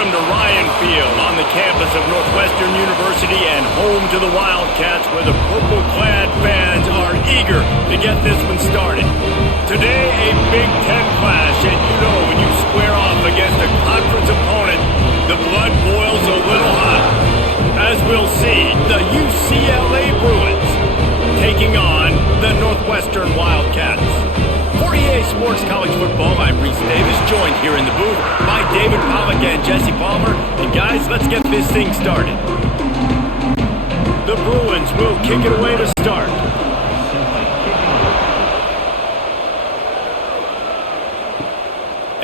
Welcome to Ryan Field on the campus of Northwestern University and home to the Wildcats, where the purple-clad fans are eager to get this one started. Today, a Big Ten clash, and you know when you square off against a conference opponent, the blood boils a little hot. As we'll see, the UCLA Bruins taking on the Northwestern Wildcats. For EA Sports College Football, I'm Reese Davis, joined here in the booth by David Pollack and Jesse Palmer. And guys, let's get this thing started. The Bruins will kick it away to start.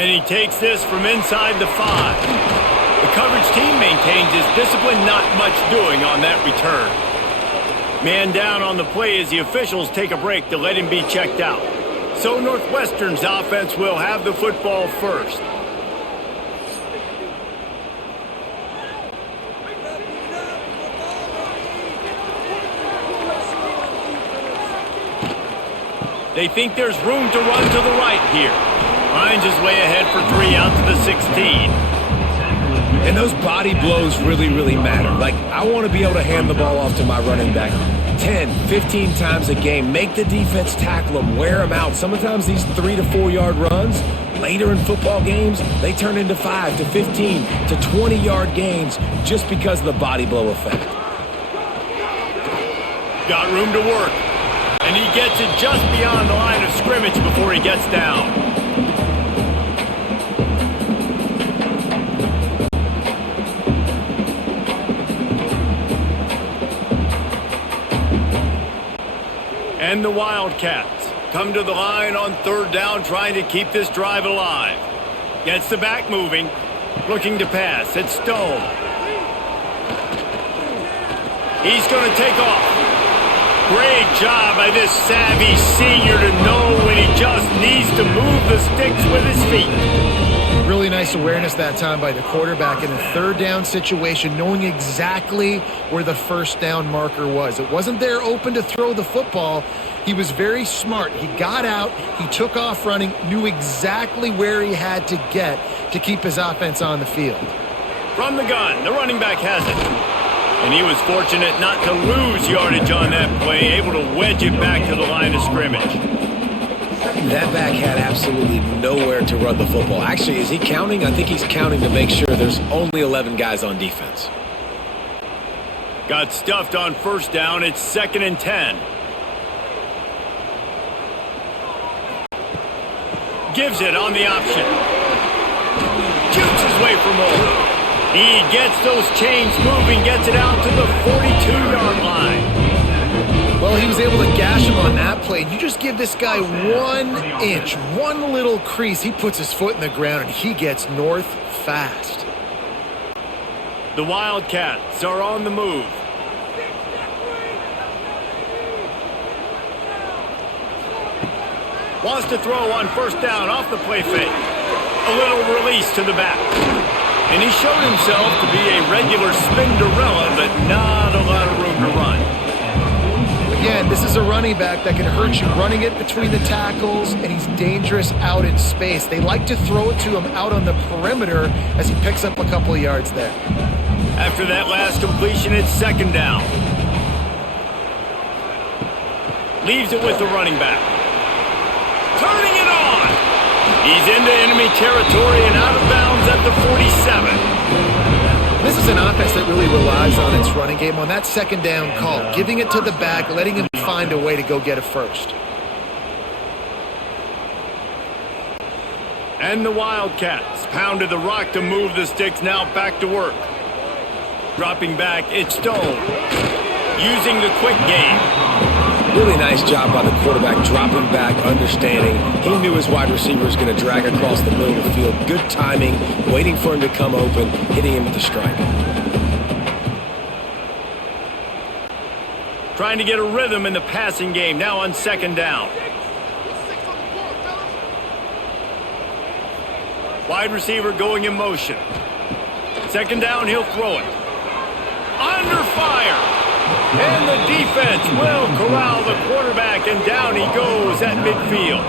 And he takes this from inside the 5. The coverage team maintains his discipline, not much doing on that return. Man down on the play as the officials take a break to let him be checked out. So Northwestern's offense will have the football first. They think there's room to run to the right here. Finds his way ahead for 3 out to the 16. And those body blows really, really matter. Like, I want to be able to hand the ball off to my running back 10, 15 times a game. Make the defense tackle them, wear them out. Sometimes these 3 to 4 yard runs, later in football games, they turn into 5 to 15 to 20 yard gains just because of the body blow effect. Got room to work. And he gets it just beyond the line of scrimmage before he gets down. And the Wildcats come to the line on 3rd down, trying to keep this drive alive. Gets the back moving, looking to pass. It's Stone. He's going to take off. Great job by this savvy senior to know when he just needs to move the sticks with his feet. Really nice awareness that time by the quarterback in a 3rd down situation, knowing exactly where the 1st down marker was. It wasn't there open to throw the football. He was very smart. He got out, he took off running, knew exactly where he had to get to keep his offense on the field. From the gun, the running back has it. And he was fortunate not to lose yardage on that play, able to wedge it back to the line of scrimmage. That back had absolutely nowhere to run the football. Actually, is he counting? I think he's counting to make sure there's only 11 guys on defense. Got stuffed on 1st down. It's 2nd and 10. Gives it on the option. Shoots his way from over. He gets those chains moving, gets it out to the 42-yard line. Well, he was able to gash him on that play. You just give this guy 1 inch, one little crease, he puts his foot in the ground, and he gets north fast. The Wildcats are on the move. Wants to throw on 1st down off the play fake. A little release to the back. And he showed himself to be a regular Spinderella, but not a lot of room to run. Again, this is a running back that can hurt you running it between the tackles, and he's dangerous out in space. They like to throw it to him out on the perimeter as he picks up a couple of yards there. After that last completion, it's 2nd down. Leaves it with the running back. Turning it on! He's into enemy territory and out of bounds at the 47. This is an offense that really relies on its running game on that 2nd down call, giving it to the back, letting him find a way to go get it first. And the Wildcats pounded the rock to move the sticks, now back to work. Dropping back, it's Stone. Using the quick game. Really nice job by the quarterback, dropping back, understanding. He knew his wide receiver was going to drag across the middle of the field. Good timing, waiting for him to come open, hitting him with the strike. Trying to get a rhythm in the passing game, now on 2nd down. Wide receiver going in motion. 2nd down, he'll throw it. Under fire! And the defense will corral the quarterback, and down he goes at midfield.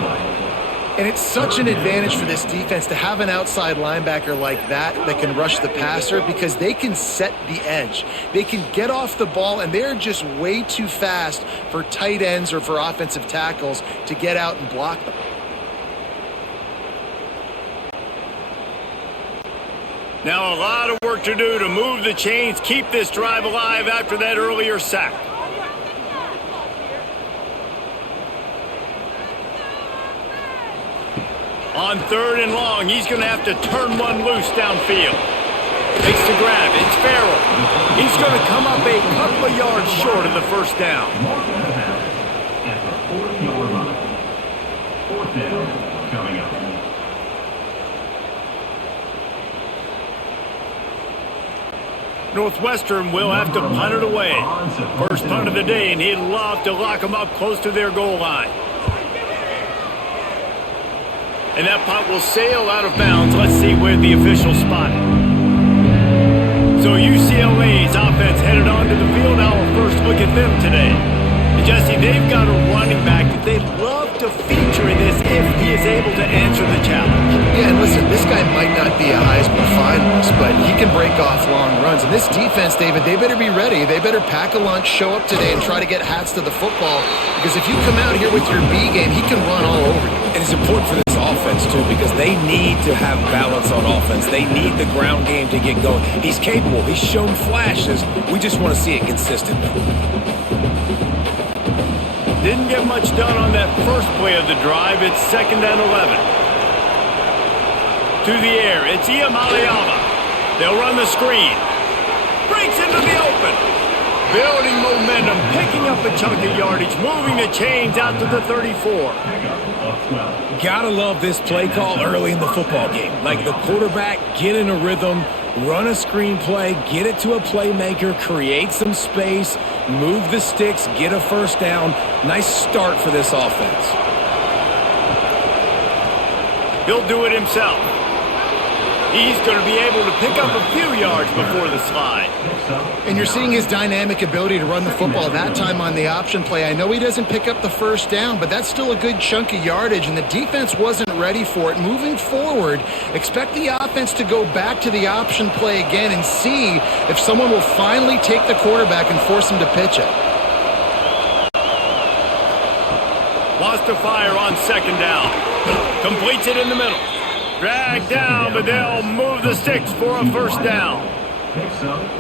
And it's such an advantage for this defense to have an outside linebacker like that can rush the passer because they can set the edge. They can get off the ball, and they're just way too fast for tight ends or for offensive tackles to get out and block them. Now a lot of work to do to move the chains, keep this drive alive after that earlier sack. On 3rd and long, he's going to have to turn one loose downfield. Takes the grab. It's Farrell. He's going to come up a couple of yards short of the first down. At the 4th-yard line. 4th down coming up. Northwestern will have to punt it away. First punt of the day, and he'd love to lock them up close to their goal line. And that punt will sail out of bounds. Let's see where the officials spot it. So UCLA's offense headed onto the field. Our first look at them today. And Jesse, they've got a running back that they'd love to feature in this if he is able to answer the challenge. Yeah, and listen, this guy might not be a Heisman finalist, but he can break off long runs. And this defense, David, they better be ready. They better pack a lunch, show up today, and try to get hats to the football. Because if you come out here with your B game, he can run all over you. And it's important for this offense, too, because they need to have balance on offense. They need the ground game to get going. He's capable. He's shown flashes. We just want to see it consistently. Didn't get much done on that first play of the drive. It's 2nd and 11. To the air, it's Iamaleava. They'll run the screen. Breaks into the open. Building momentum, picking up a chunk of yardage, moving the chains out to the 34. Gotta love this play call early in the football game. Like the quarterback, get in a rhythm, run a screen play, get it to a playmaker, create some space, move the sticks, get a first down. Nice start for this offense. He'll do it himself. He's going to be able to pick up a few yards before the slide. And you're seeing his dynamic ability to run the football that time on the option play. I know he doesn't pick up the first down, but that's still a good chunk of yardage, and the defense wasn't ready for it. Moving forward, expect the offense to go back to the option play again and see if someone will finally take the quarterback and force him to pitch it. Lost to fire on 2nd down. Completes it in the middle. Dragged down, but they'll move the sticks for a first down.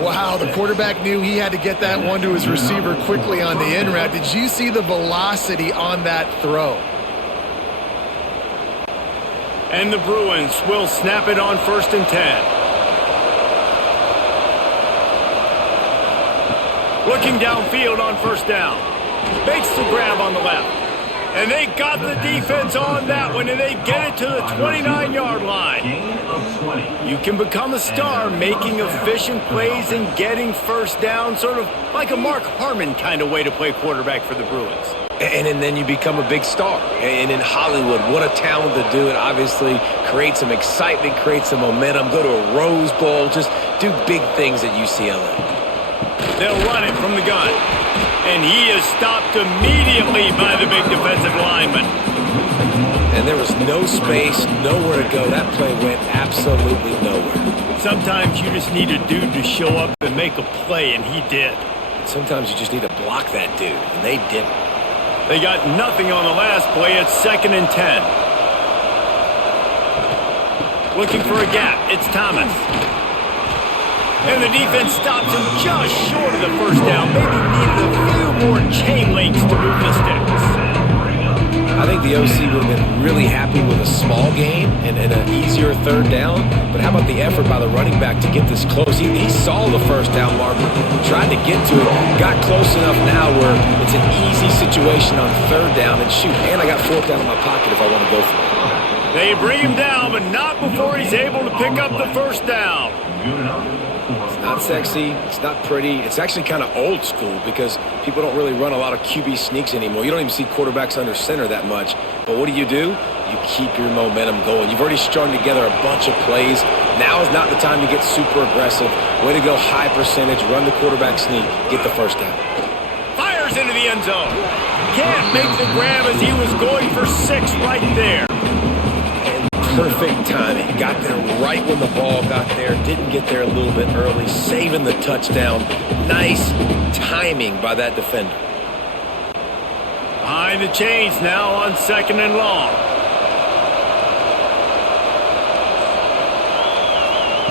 Wow, the quarterback knew he had to get that one to his receiver quickly on the in route. Did you see the velocity on that throw? And the Bruins will snap it on 1st and 10. Looking downfield on 1st down. Makes the grab on the left. And they got the defense on that one, and they get it to the 29-yard line. You can become a star making efficient plays and getting first down, sort of like a Mark Harmon kind of way to play quarterback for the Bruins. And then you become a big star. And in Hollywood, what a talent to do it. Obviously, create some excitement, create some momentum, go to a Rose Bowl, just do big things at UCLA. They'll run it from the gun. And he is stopped immediately by the big defensive lineman. And there was no space, nowhere to go. That play went absolutely nowhere. Sometimes you just need a dude to show up and make a play, and he did. Sometimes you just need to block that dude, and they didn't. They got nothing on the last play. It's 2nd and 10. Looking for a gap. It's Thomas. And the defense stops him just short of the first down. Maybe needed a few more chain links to move the sticks. I think the OC would have been really happy with a small gain and an easier 3rd down. But how about the effort by the running back to get this close? He saw the first down marker, tried to get to it, got close enough now where it's an easy situation on 3rd down. And shoot, and I got 4th down in my pocket if I want to go for it. They bring him down, but not before he's able to pick up the first down. It's not sexy. It's not pretty. It's actually kind of old school because people don't really run a lot of QB sneaks anymore. You don't even see quarterbacks under center that much. But what do? You keep your momentum going. You've already strung together a bunch of plays. Now is not the time to get super aggressive. Way to go high percentage. Run the quarterback sneak. Get the first down. Fires into the end zone. Can't make the grab as he was going for 6 right there. perfect timing. Got there right when the ball got there. Didn't get there a little bit early, saving the touchdown. Nice timing by that defender. Behind the chains now on 2nd and long.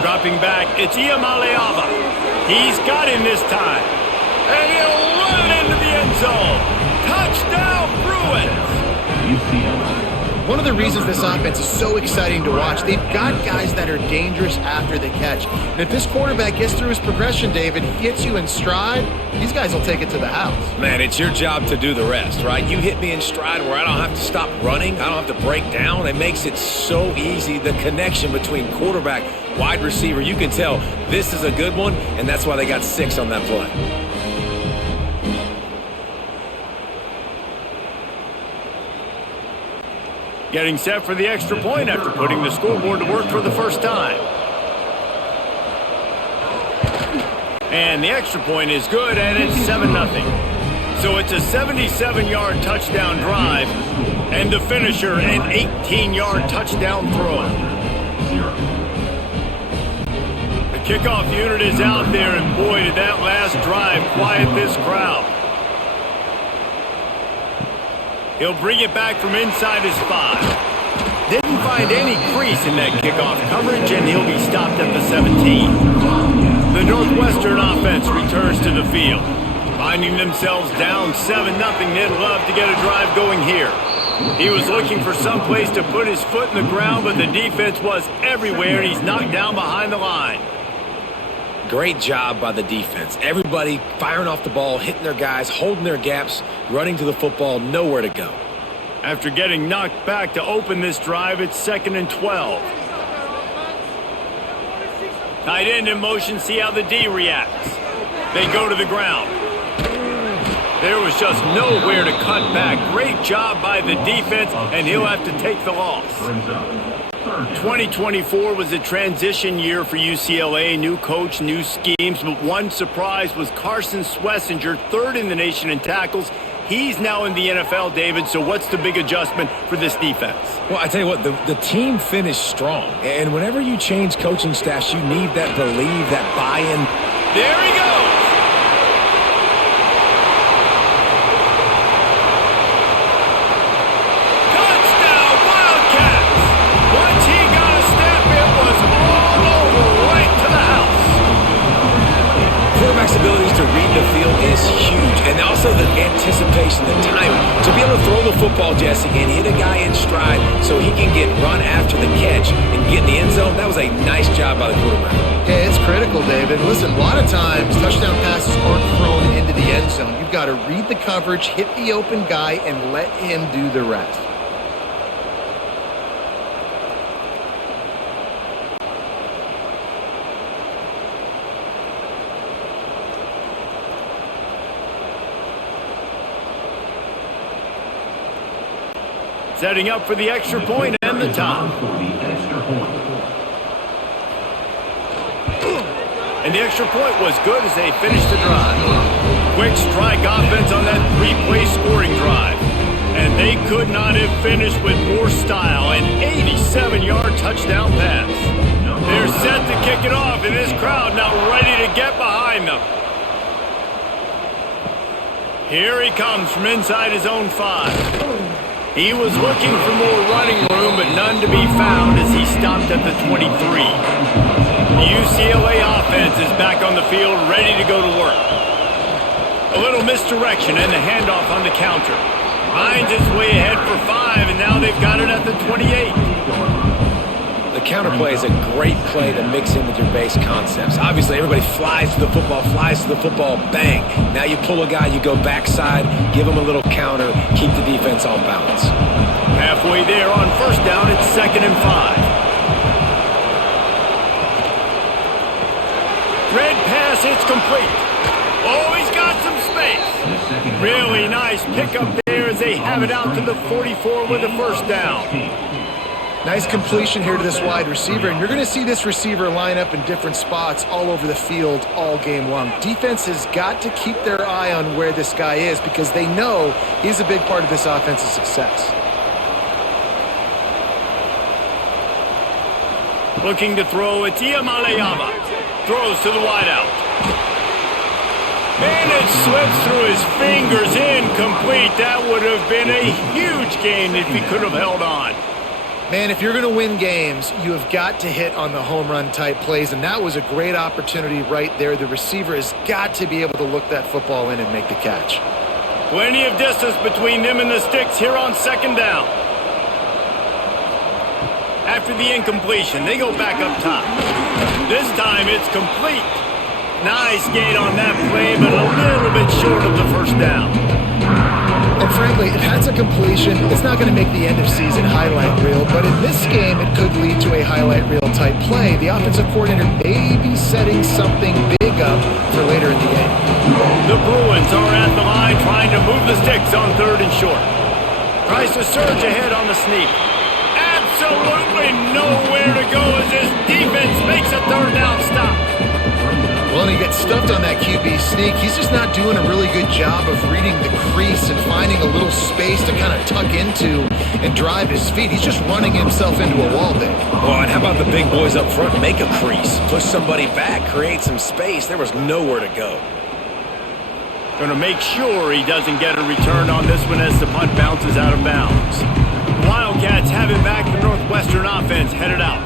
Dropping back, it's Iamaleava. He's got him this time. And he'll run it into the end zone. Touchdown, Bruins! UCLA. One of the reasons this offense is so exciting to watch, they've got guys that are dangerous after the catch. And if this quarterback gets through his progression, David, he gets you in stride, these guys will take it to the house. Man, it's your job to do the rest, right? You hit me in stride where I don't have to stop running. I don't have to break down. It makes it so easy. The connection between quarterback, wide receiver, you can tell this is a good one, and that's why they got 6 on that play. Getting set for the extra point after putting the scoreboard to work for the first time. And the extra point is good, and it's 7-0. So it's a 77-yard touchdown drive, and the finisher, an 18-yard touchdown throw. The kickoff unit is out there, and boy, did that last drive quiet this crowd. He'll bring it back from inside his 5. Didn't find any crease in that kickoff coverage, and he'll be stopped at the 17. The Northwestern offense returns to the field. Finding themselves down 7-0, they'd love to get a drive going here. He was looking for some place to put his foot in the ground, but the defense was everywhere, and he's knocked down behind the line. Great job by the defense. Everybody firing off the ball, hitting their guys, holding their gaps, running to the football, nowhere to go. After getting knocked back to open this drive, it's 2nd and 12. Tight end in motion, see how the D reacts. They go to the ground. There was just nowhere to cut back. Great job by the defense, and he'll have to take the loss. 2024 was a transition year for UCLA. New coach, new schemes, but one surprise was Carson Schlesinger, 3rd in the nation in tackles. He's now in the NFL, David, so what's the big adjustment for this defense? Well, I tell you what, the team finished strong. And whenever you change coaching staffs, you need that believe, that buy-in. There he goes! Touchdown, Wildcats! Once he got a step, it was all over, right to the house. Quarterback's abilities to read the field is huge. And also the anticipation, the timing. To be able to throw the football, Jesse, and hit a guy in stride so he can get run after the catch and get in the end zone, that was a nice job by the quarterback. Yeah, it's critical, David. Listen, a lot of times touchdown passes aren't thrown into the end zone. You've got to read the coverage, hit the open guy, and let him do the rest. Setting up for the extra point and the top. And the extra point was good as they finished the drive. Quick strike offense on that 3-play scoring drive. And they could not have finished with more style. An 87-yard touchdown pass. They're set to kick it off, and this crowd now ready to get behind them. Here he comes from inside his own 5. He was looking for more running room, but none to be found as he stopped at the 23. The UCLA offense is back on the field, ready to go to work. A little misdirection and the handoff on the counter. Finds its way ahead for 5, and now they've got it at the 28. The counter play is a great play to mix in with your base concepts. Obviously, everybody flies to the football, bang. Now you pull a guy, you go backside, give him a little counter, keep the defense off balance. Halfway there on first down, it's 2nd and 5. Red pass, it's complete. Oh, he's got some space. Really nice pickup there as they have it out to the 44 with a first down. Nice completion here to this wide receiver, and you're going to see this receiver line up in different spots all over the field all game long. Defense has got to keep their eye on where this guy is because they know he's a big part of this offense's success. Looking to throw, it's Iamalayama. Throws to the wideout. And it slips through his fingers, incomplete. That would have been a huge gain if he could have held on. Man, if you're going to win games, you have got to hit on the home run type plays, and that was a great opportunity right there. The receiver has got to be able to look that football in and make the catch. Plenty of distance between them and the sticks here on second down. After the incompletion, they go back up top. This time it's complete. Nice gain on that play, but a little bit short of the first down. And frankly, if that's a completion, it's not going to make the end-of-season highlight reel, but in this game, it could lead to a highlight reel type play. The offensive coordinator may be setting something big up for later in the game. The Bruins are at the line trying to move the sticks on third and short. Tries to surge ahead on the sneak. Absolutely nowhere to go as his defense makes a third down stop. Well, and he gets stuffed on that QB sneak. He's just not doing a really good job of reading the crease and finding a little space to kind of tuck into and drive his feet. He's just running himself into a wall there. Oh, and how about the big boys up front? Make a crease. Push somebody back. Create some space. There was nowhere to go. Going to make sure he doesn't get a return on this one as the punt bounces out of bounds. Wildcats have it back. The Northwestern offense headed out.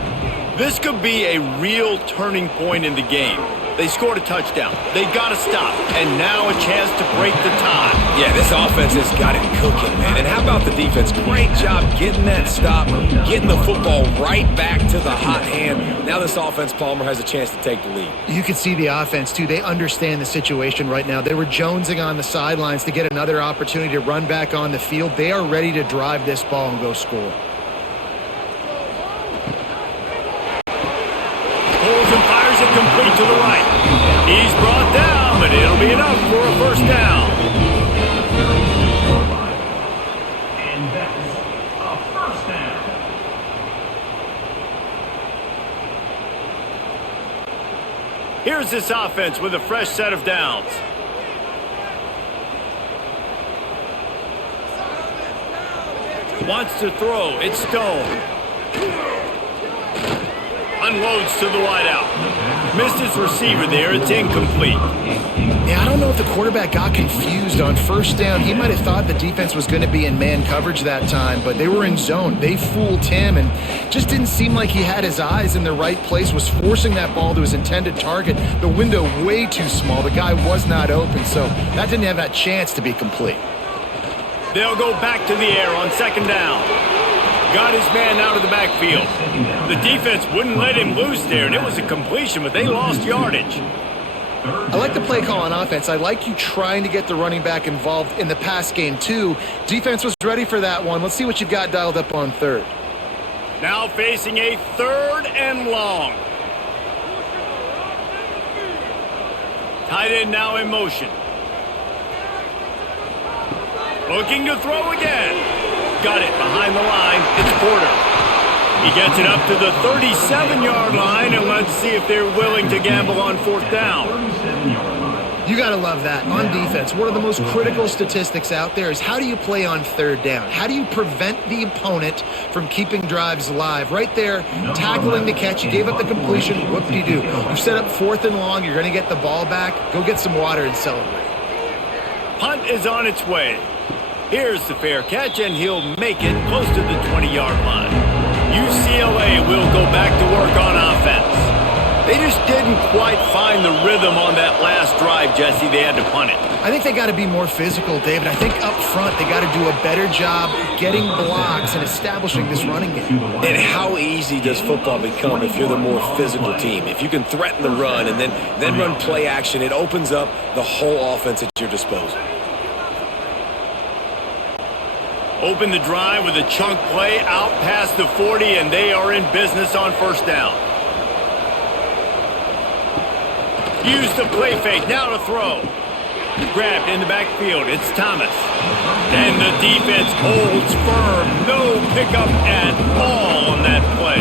This could be a real turning point in the game. They scored a touchdown. They got to stop. And now a chance to break the tie. Yeah, this offense has got it cooking, man. And how about the defense? Great job getting that stop, getting the football right back to the hot hand. Now this offense, Palmer, has a chance to take the lead. You can see the offense, too. They understand the situation right now. They were jonesing on the sidelines to get another opportunity to run back on the field. They are ready to drive this ball and go score. Pulls and fires it complete to the right. He's brought down, but it'll be enough for a first down. And that's a first down. Here's this offense with a fresh set of downs. Wants to throw. It's Stone. Unloads to the wideout. Missed his receiver there. It's incomplete. Yeah, I don't know if the quarterback got confused on first down. He might have thought the defense was going to be in man coverage that time, but they were in zone. They fooled him and just didn't seem like he had his eyes in the right place, was forcing that ball to his intended target. The window way too small. The guy was not open, so that didn't have that chance to be complete. They'll go back to the air on second down. Got his man out of the backfield. The defense wouldn't let him loose there, and it was a completion, but they lost yardage. I like the play call on offense. I like you trying to get the running back involved in the pass game, too. Defense was ready for that one. Let's see what you've got dialed up on third. Now facing a third and long. Tight end now in motion. Looking to throw again. Got it behind the line. It's Porter. He gets it up to the 37-yard line, and let's see if they're willing to gamble on fourth down. You got to love that. On defense, one of the most critical statistics out there is how do you play on third down? How do you prevent the opponent from keeping drives alive? Right there, tackling the catch. You gave up the completion. Whoop-de-doo. You set up fourth and long. You're going to get the ball back. Go get some water and celebrate. Punt is on its way. Here's the fair catch, and he'll make it close to the 20-yard line. UCLA will go back to work on offense. They just didn't quite find the rhythm on that last drive, Jesse. They had to punt it. I think they got to be more physical, David. I think up front they got to do a better job getting blocks and establishing this running game. And how easy does football become if you're the more physical team? If you can threaten the run and then run play action, it opens up the whole offense at your disposal. Open the drive with a chunk play out past the 40, and they are in business on first down. Use the play fake, now to throw. Grabbed in the backfield, it's Thomas. And the defense holds firm. No pickup at all on that play.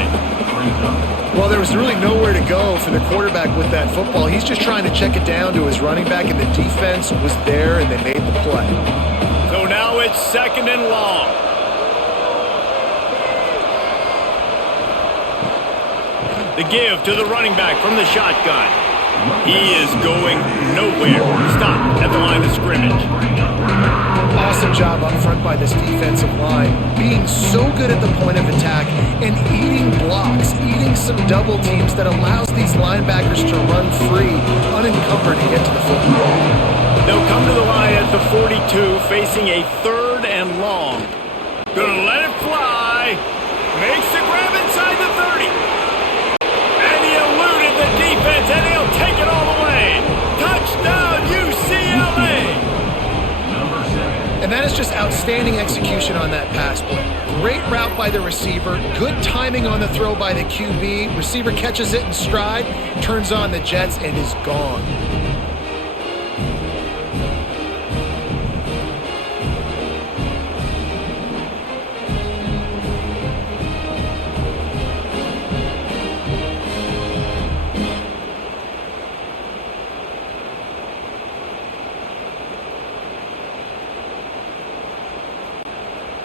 Well, there was really nowhere to go for the quarterback with that football. He's just trying to check it down to his running back, and the defense was there, and they made the play. So now it's second and long. The give to the running back from the shotgun. He is going nowhere. Stop at the line of scrimmage. Awesome job up front by this defensive line, being so good at the point of attack and eating blocks, eating some double teams that allows these linebackers to run free, unencumbered to get to the football. They'll come to the line at the 42, facing a 3rd and long. Gonna let it fly. Makes the grab inside the 30. And he eluded the defense, and he'll take it all the way. Touchdown, UCLA! And that is just outstanding execution on that pass play. Great route by the receiver, good timing on the throw by the QB. Receiver catches it in stride, turns on the jets, and is gone.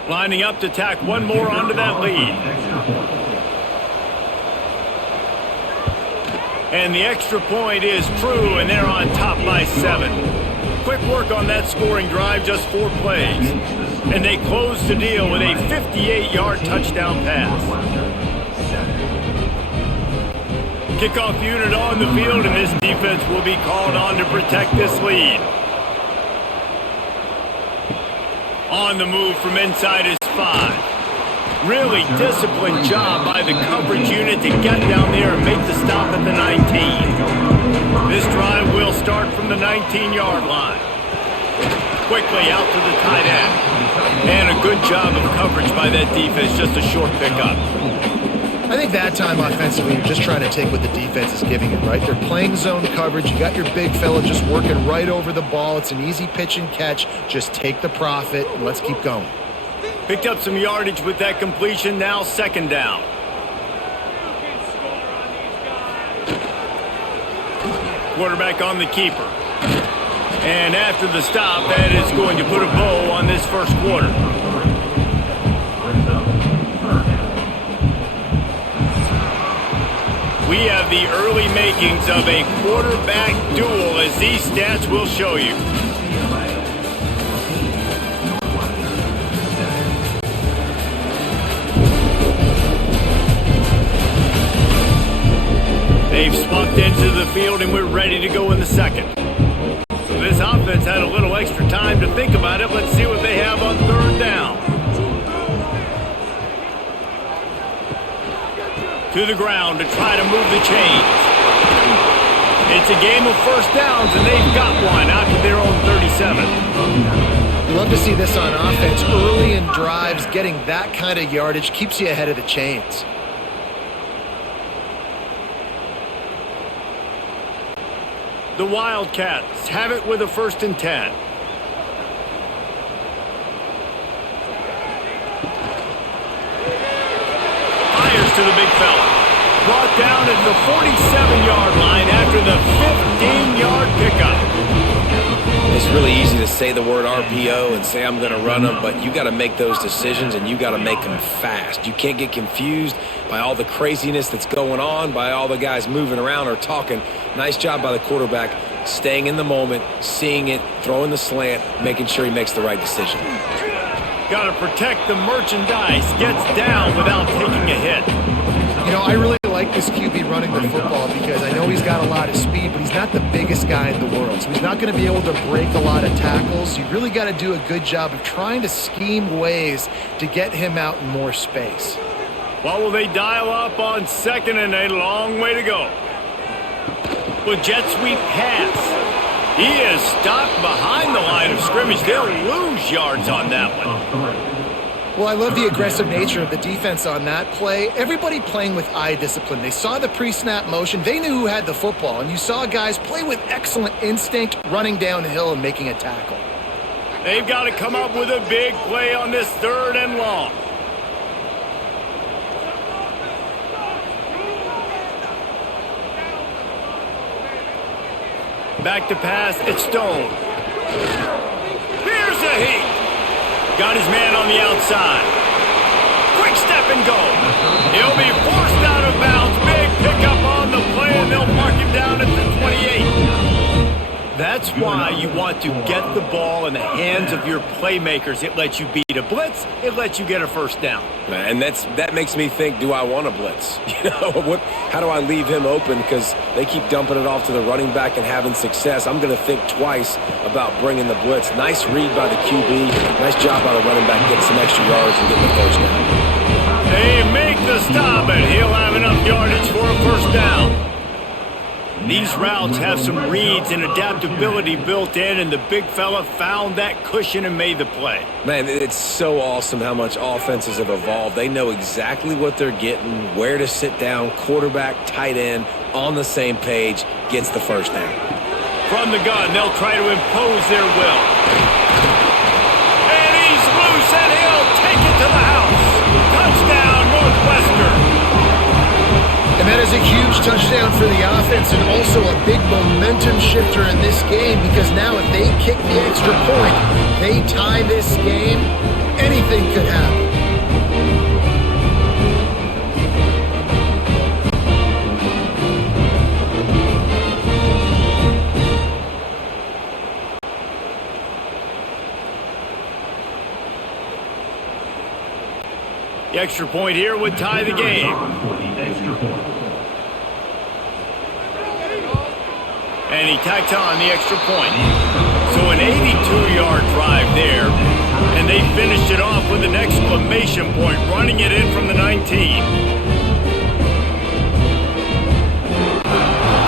Lining up to tack one more onto that lead. And the extra point is true, and they're on top by 7. Quick work on that scoring drive, just 4 plays. And they close the deal with a 58-yard touchdown pass. Kickoff unit on the field, and this defense will be called on to protect this lead. On the move from inside his 5. Really disciplined job by the coverage unit to get down there and make the stop at the 19. This drive will start from the 19-yard line. Quickly out to the tight end. And a good job of coverage by that defense, just a short pickup. I think that time offensively, you're just trying to take what the defense is giving you, right? They're playing zone coverage. You got your big fella just working right over the ball. It's an easy pitch and catch. Just take the profit and let's keep going. Picked up some yardage with that completion. Now 2nd down. Quarterback on the keeper. And after the stop, that is going to put a bow on this first quarter. We have the early makings of a quarterback duel, as these stats will show you. They've spunked into the field, and we're ready to go in the second. So this offense had a little extra time to think about it. Let's see what they have on 3rd down. To the ground to try to move the chains. It's a game of first downs, and they've got one out to their own 37. You love to see this on offense. Early in drives, getting that kind of yardage keeps you ahead of the chains. The Wildcats have it with a 1st and 10. Fires to the big fella. Brought down at the 47-yard line after the 15-yard pickup. It's really easy to say the word RPO and say I'm going to run them, but you got to make those decisions and you got to make them fast. You can't get confused by all the craziness that's going on, by all the guys moving around or talking. Nice job by the quarterback, staying in the moment, seeing it, throwing the slant, making sure he makes the right decision. Got to protect the merchandise. Gets down without taking a hit. You know, I really like this QB running the football because I know he's got a lot of speed, but he's not the biggest guy in the world. So he's not going to be able to break a lot of tackles. You really got to do a good job of trying to scheme ways to get him out in more space. Well, will they dial up on 2nd and a long way to go? With jet sweep pass. He is stopped behind the line of scrimmage. They'll lose yards on that one. Well, I love the aggressive nature of the defense on that play. Everybody playing with eye discipline. They saw the pre-snap motion. They knew who had the football. And you saw guys play with excellent instinct, running downhill and making a tackle. They've got to come up with a big play on this 3rd and long. Back to pass, it's Stone. Here's a heat. Got his man on the outside. Quick step and go. He'll be forced out of bounds. Big pickup That's why you want to get the ball in the hands of your playmakers. It lets you beat a blitz. It lets you get a first down. And that makes me think, do I want a blitz? How do I leave him open? Because they keep dumping it off to the running back and having success. I'm going to think twice about bringing the blitz. Nice read by the QB. Nice job by the running back getting some extra yards and getting the first down. They make the stop, and he'll have enough yardage for a first down. These routes have some reads and adaptability built in, and the big fella found that cushion and made the play. Man, it's so awesome how much offenses have evolved. They know exactly what they're getting, where to sit down, quarterback, tight end, on the same page, gets the first down. From the gun, they'll try to impose their will. And he's loose, and he'll take it to the house. Touchdown, Northwestern. And that is a huge touchdown for the offense and also a big momentum shifter in this game, because now if they kick the extra point, they tie this game, anything could happen. The extra point here would tie the game. And he tacked on the extra point. So an 82-yard drive there. And they finished it off with an exclamation point, running it in from the 19.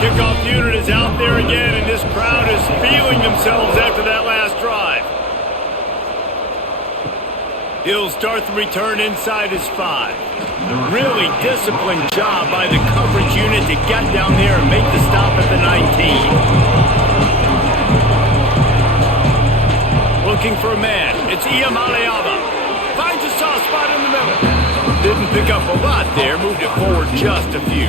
Kickoff unit is out there again, and this crowd is feeling themselves after that last drive. He'll start the return inside his 5. Really disciplined job by the coverage unit to get down there and make the stop at the 19. Looking for a man. It's Iamaleava. Finds a soft spot in the middle. Didn't pick up a lot there. Moved it forward just a few.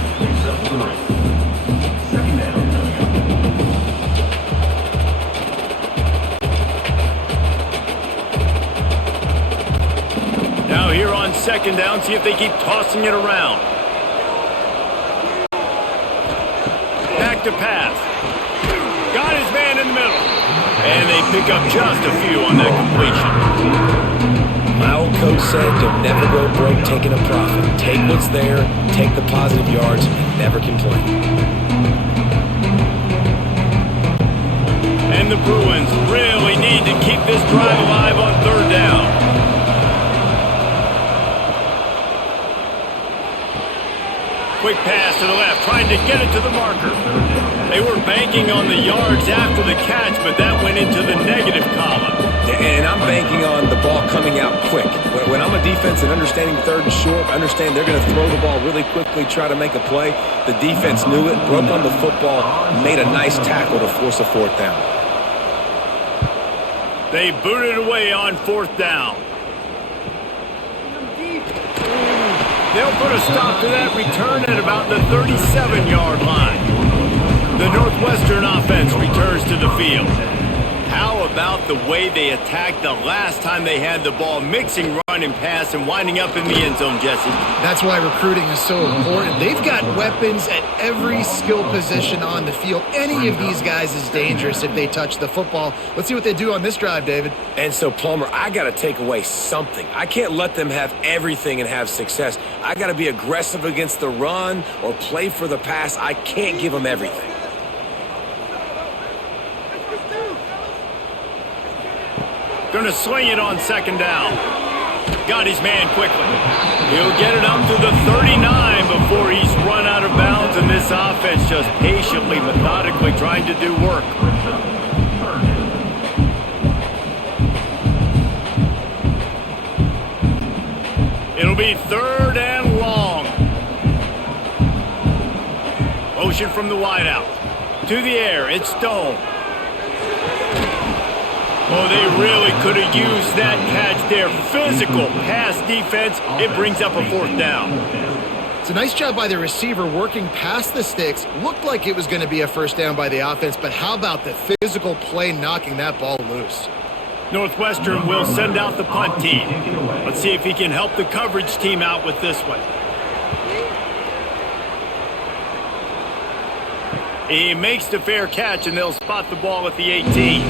Now here on second down, see if they keep tossing it around. Back to pass. Got his man in the middle. And they pick up just a few on that completion. My old coach said you'll never go broke taking a profit. Take what's there, take the positive yards, and never complain. And the Bruins really need to keep this drive alive on third down. Quick pass to the left, trying to get it to the marker. They were banking on the yards after the catch, but that went into the negative column. And I'm banking on the ball coming out quick. When I'm a defense and understanding third and short, understand they're going to throw the ball really quickly, try to make a play. The defense knew it, broke on the football, made a nice tackle to force a fourth down. They booted away on fourth down. They'll put a stop to that return at about the 37-yard line. The Northwestern offense returns to the field. How about the way they attacked the last time they had the ball, mixing run and pass and winding up in the end zone, Jesse? That's why recruiting is so important. They've got weapons at every skill position on the field. Any of these guys is dangerous if they touch the football. Let's see what they do on this drive, David. And so, Plummer, I got to take away something. I can't let them have everything and have success. I got to be aggressive against the run or play for the pass. I can't give them everything. Going to swing it on second down. Got his man quickly. He'll get it up to the 39 before he's run out of bounds, and this offense just patiently, methodically trying to do work. It'll be third and long. Motion from the wideout. To the air, it's Stone. Oh, they really could have used that catch there. Physical pass defense. It brings up a fourth down. It's a nice job by the receiver working past the sticks. Looked like it was going to be a first down by the offense, but how about the physical play knocking that ball loose? Northwestern will send out the punt team. Let's see if he can help the coverage team out with this one. He makes the fair catch, and they'll spot the ball at the 18.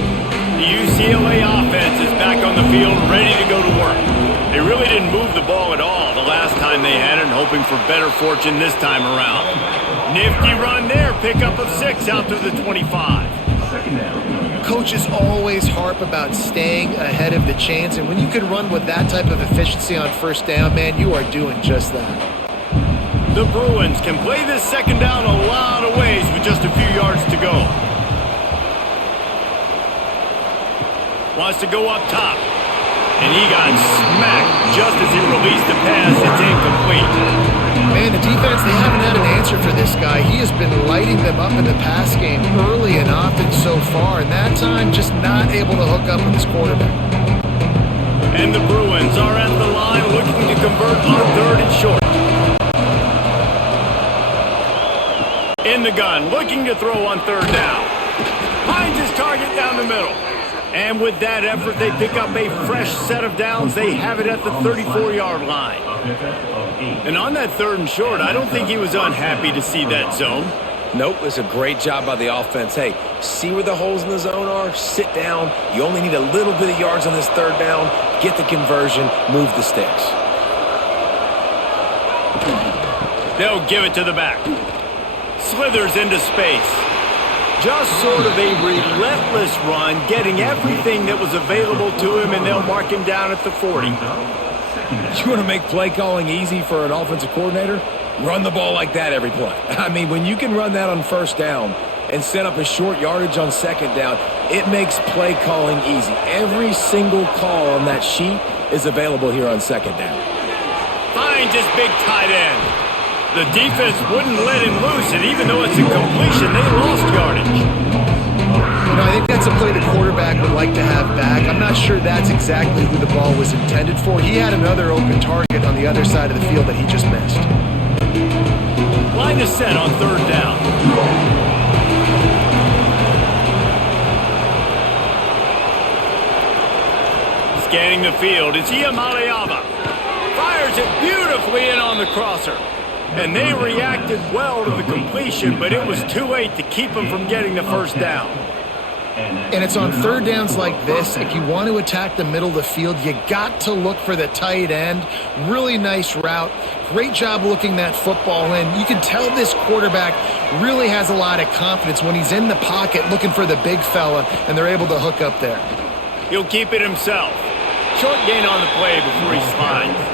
The UCLA offense is back on the field, ready to go to work. They really didn't move the ball at all the last time they had it, hoping for better fortune this time around. Nifty run there, pickup of 6 out to the 25. Coaches always harp about staying ahead of the chains, and when you can run with that type of efficiency on first down, man, you are doing just that. The Bruins can play this second down a lot of ways with just a few yards to go. Wants to go up top. And he got smacked just as he released the pass. It's incomplete. Man, the defense, they haven't had an answer for this guy. He has been lighting them up in the pass game early and often so far, and that time just not able to hook up with his quarterback. And the Bruins are at the line looking to convert on 3rd and short. In the gun, looking to throw on 3rd down. Finds his target down the middle. And with that effort, they pick up a fresh set of downs. They have it at the 34-yard line. And on that 3rd and short, I don't think he was unhappy to see that zone. Nope, it's a great job by the offense. Hey, see where the holes in the zone are? Sit down. You only need a little bit of yards on this 3rd down. Get the conversion. Move the sticks. They'll give it to the back. Slithers into space. Just sort of a relentless run, getting everything that was available to him, and they'll mark him down at the 40. You want to make play calling easy for an offensive coordinator? Run the ball like that every play. I mean, when you can run that on 1st down and set up a short yardage on 2nd down, it makes play calling easy. Every single call on that sheet is available here on 2nd down. Finds his big tight end. The defense wouldn't let him loose, and even though it's a completion, they lost yardage. You know, I think that's a play the quarterback would like to have back. I'm not sure that's exactly who the ball was intended for. He had another open target on the other side of the field that he just missed. Line is set on 3rd down. Scanning the field, it's Iamaleava. Fires it beautifully in on the crosser. And they reacted well to the completion, but it was too late to keep them from getting the 1st down. And it's on 3rd downs like this, if you want to attack the middle of the field, you got to look for the tight end. Really nice route. Great job looking that football in. You can tell this quarterback really has a lot of confidence when he's in the pocket looking for the big fella, and they're able to hook up there. He'll keep it himself. Short gain on the play before he slides.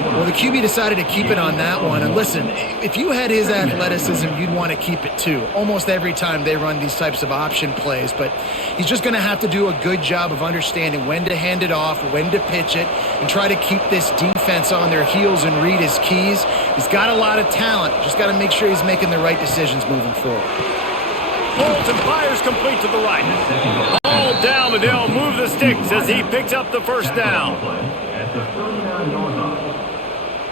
Well, the QB decided to keep it on that one. And listen, if you had his athleticism, you'd want to keep it too. Almost every time they run these types of option plays. But he's just going to have to do a good job of understanding when to hand it off, when to pitch it, and try to keep this defense on their heels and read his keys. He's got a lot of talent. Just got to make sure he's making the right decisions moving forward. Holds and fires complete to the right. All down, but they'll move the sticks as he picks up the 1st down. At the 39-yard line.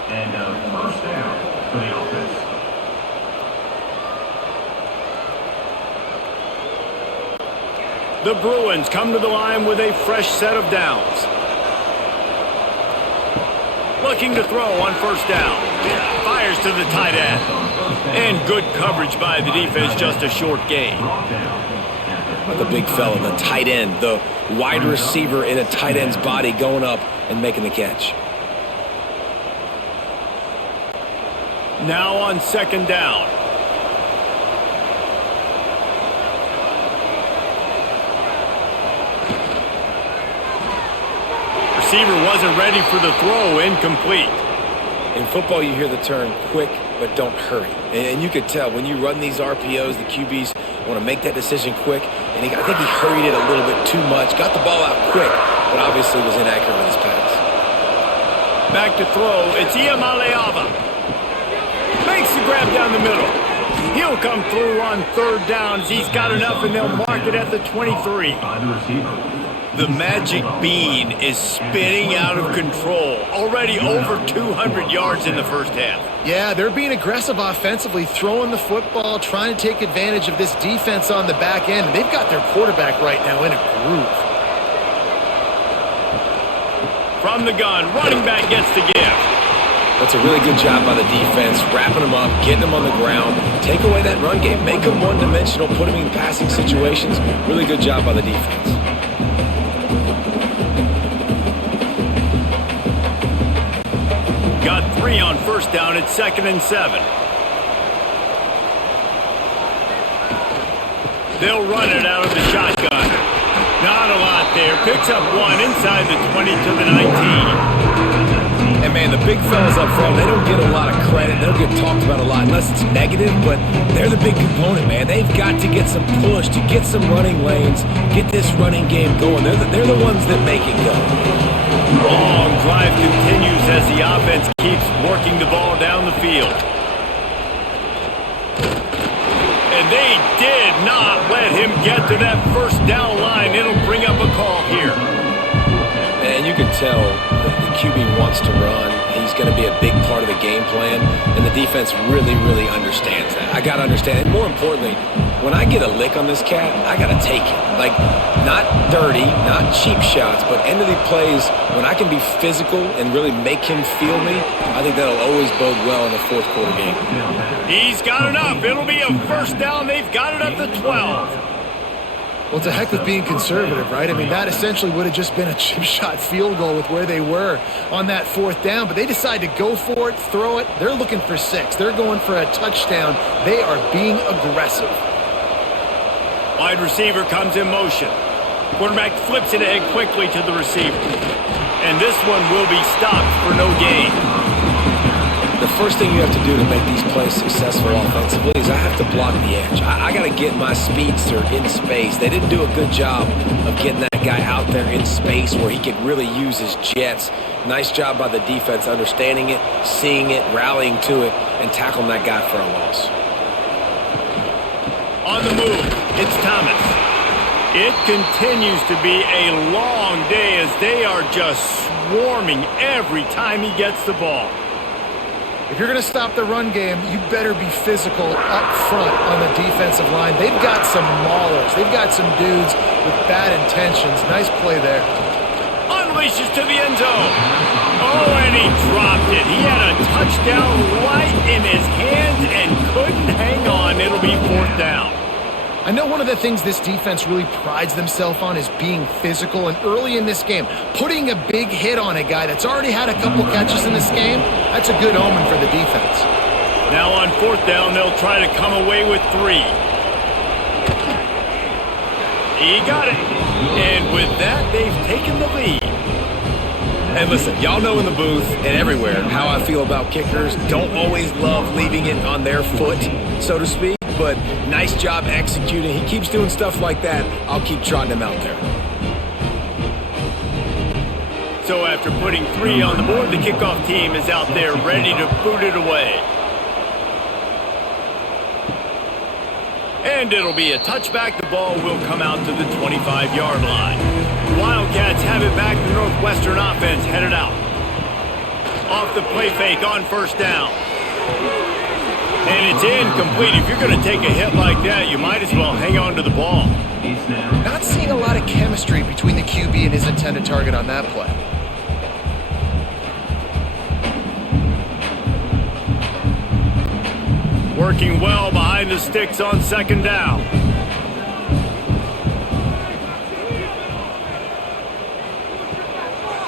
And 1st down for the offense. The Bruins come to the line with a fresh set of downs. Looking to throw on 1st down. Fires to the tight end. And good coverage by the defense, just a short gain. The big fella, the tight end, the wide receiver in a tight end's body going up and making the catch. Now on 2nd down. Receiver wasn't ready for the throw, incomplete. In football, you hear the term quick, but don't hurry. And you could tell when you run these RPOs, the QBs want to make that decision quick. And I think he hurried it a little bit too much. Got the ball out quick, but obviously was inaccurate with his pass. Back to throw. It's Iamaleava. Makes the grab down the middle. He'll come through on 3rd down. He's got enough, and they'll mark it at the 23. The magic bean is spinning out of control. Already over 200 yards in the 1st half. Yeah, they're being aggressive offensively, throwing the football, trying to take advantage of this defense on the back end. They've got their quarterback right now in a groove. From the gun, running back gets the give. That's a really good job by the defense, wrapping them up, getting them on the ground, take away that run game, make them one-dimensional, put them in passing situations. Really good job by the defense. Got 3 on first down at 2nd and 7. They'll run it out of the shotgun. Not a lot there. Picks up 1 inside the 20 to the 19. And, man, the big fellas up front, they don't get a lot of credit. They don't get talked about a lot unless it's negative, but they're the big component, man. They've got to get some push, to get some running lanes, get this running game going. They're the ones that make it go. Long drive continues as the offense keeps working the ball down the field. And they did not let him get to that first down line. It'll bring up a call here. And you can tell the QB wants to run. He's going to be a big part of the game plan, and the defense really, really understands that. I got to understand it. More importantly, when I get a lick on this cat, I got to take it. Like, not dirty, not cheap shots, but end of the plays, when I can be physical and really make him feel me, I think that'll always bode well in the fourth quarter game. He's got enough. It'll be a first down. They've got it at the 12. Well, to heck with being conservative, right? I mean, that essentially would have just been a chip shot field goal with where they were on that fourth down, but they decide to go for it, throw it. They're looking for 6. They're going for a touchdown. They are being aggressive. Wide receiver comes in motion. Quarterback flips it ahead quickly to the receiver. And this one will be stopped for no gain. The first thing you have to do to make these plays successful offensively is I have to block the edge. I got to get my speedster in space. They didn't do a good job of getting that guy out there in space where he could really use his jets. Nice job by the defense understanding it, seeing it, rallying to it, and tackling that guy for a loss. On the move, it's Thomas. It continues to be a long day as they are just swarming every time he gets the ball. If you're going to stop the run game, you better be physical up front on the defensive line. They've got some maulers. They've got some dudes with bad intentions. Nice play there. Unleashes to the end zone. Oh, and he dropped it. He had a touchdown right in his hands and couldn't hang on. It'll be 4th down. I know one of the things this defense really prides themselves on is being physical, and early in this game, putting a big hit on a guy that's already had a couple catches in this game, that's a good omen for the defense. Now on 4th down, they'll try to come away with 3. He got it. And with that, they've taken the lead. And listen, y'all know in the booth and everywhere how I feel about kickers. Don't always love leaving it on their foot, so to speak. But nice job executing. He keeps doing stuff like that. I'll keep trotting him out there. So after putting 3 on the board, the kickoff team is out there ready to boot it away. And it'll be a touchback. The ball will come out to the 25-yard line. Wildcats have it back. The Northwestern offense headed out. Off the play fake on first down. And it's incomplete. If you're going to take a hit like that, you might as well hang on to the ball. Not seeing a lot of chemistry between the QB and his intended target on that play. Working well behind the sticks on 2nd down.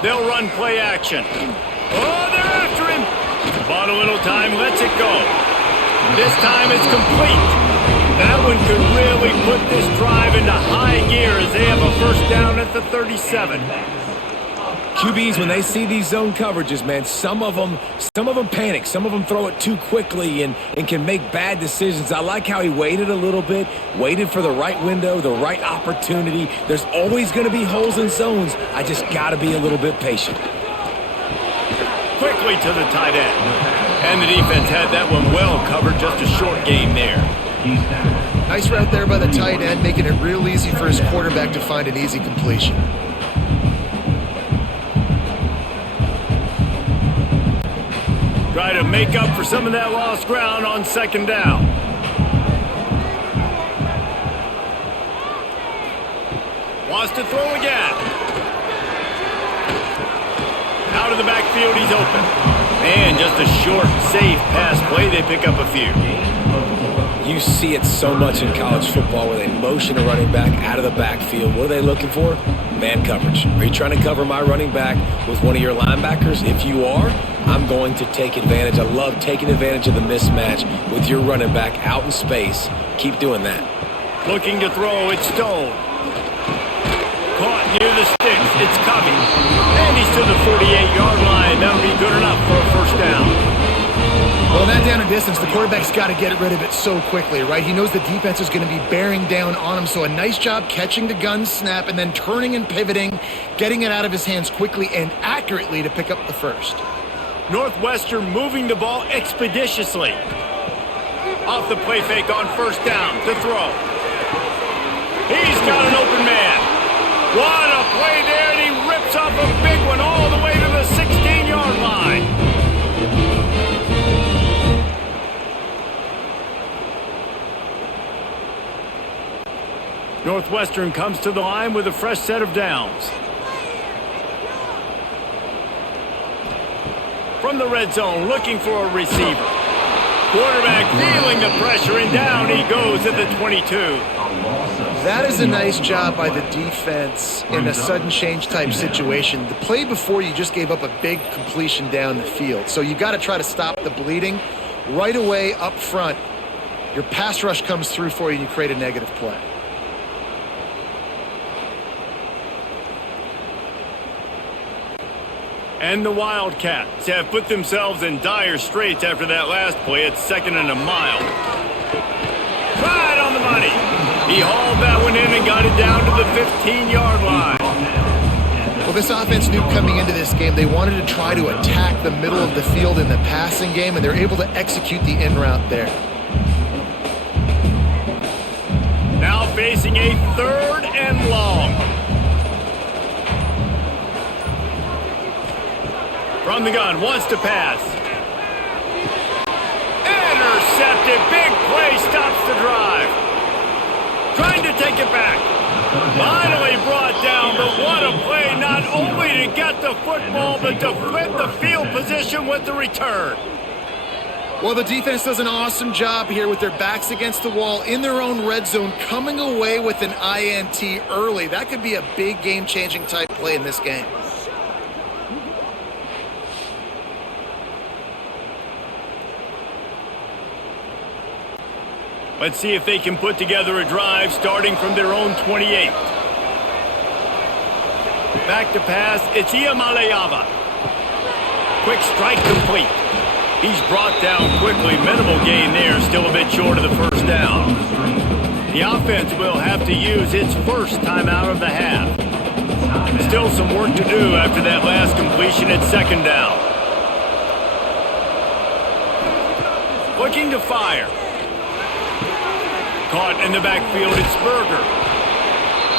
They'll run play action. Oh, they're after him. Bought a little time, lets it go. This time it's complete. That one could really put this drive into high gear as they have a first down at the 37. QBs, when they see these zone coverages, man, some of them panic. Some of them throw it too quickly and can make bad decisions. I like how he waited a little bit, waited for the right window, the right opportunity. There's always going to be holes in zones. I just got to be a little bit patient. Quickly to the tight end. And the defense had that one well covered, just a short game there. Nice route there by the tight end, making it real easy for his quarterback to find an easy completion. Try to make up for some of that lost ground on 2nd down. Wants to throw again. Out of the backfield, he's open. And just a short, safe pass play, they pick up a few. You see it so much in college football where they motion a running back out of the backfield. What are they looking for? Man coverage. Are you trying to cover my running back with one of your linebackers? If you are, I'm going to take advantage. I love taking advantage of the mismatch with your running back out in space. Keep doing that. Looking to throw, it's Stone. Caught near the sticks, it's Covey. And he's to the 48-yard line. That'll be good enough for a first down. Well, that down and distance, the quarterback's got to get rid of it so quickly, right? He knows the defense is going to be bearing down on him, so a nice job catching the gun snap and then turning and pivoting, getting it out of his hands quickly and accurately to pick up the first. Northwestern moving the ball expeditiously. Off the play fake on first down to throw. He's got an open man. What a play there, and he rips off a big one all the way to the 16-yard line. Northwestern comes to the line with a fresh set of downs. From the red zone, looking for a receiver. Quarterback feeling the pressure, and down he goes at the 22. That is a nice job by the defense in a sudden change type situation. The play before, you just gave up a big completion down the field. So you got to try to stop the bleeding right away up front. Your pass rush comes through for you and you create a negative play. And the Wildcats have put themselves in dire straits after that last play. It's 2nd and a mile. Right on the money. He hauled that one in and got it down to the 15-yard line. Well, this offense knew coming into this game they wanted to try to attack the middle of the field in the passing game, and they're able to execute the in route there. Now facing a 3rd and long. From the gun, wants to pass. Intercepted, big play, stops the drive. Trying to take it back. Finally brought down, but what a play, not only to get the football, but to flip the field position with the return. Well, the defense does an awesome job here with their backs against the wall in their own red zone, coming away with an INT early. That could be a big game-changing type play in this game. Let's see if they can put together a drive starting from their own 28. Back to pass, it's Iamaleava. Quick strike complete. He's brought down quickly. Minimal gain there, still a bit short of the first down. The offense will have to use its first timeout of the half. Still some work to do after that last completion at 2nd down. Looking to fire. Caught in the backfield, it's Berger.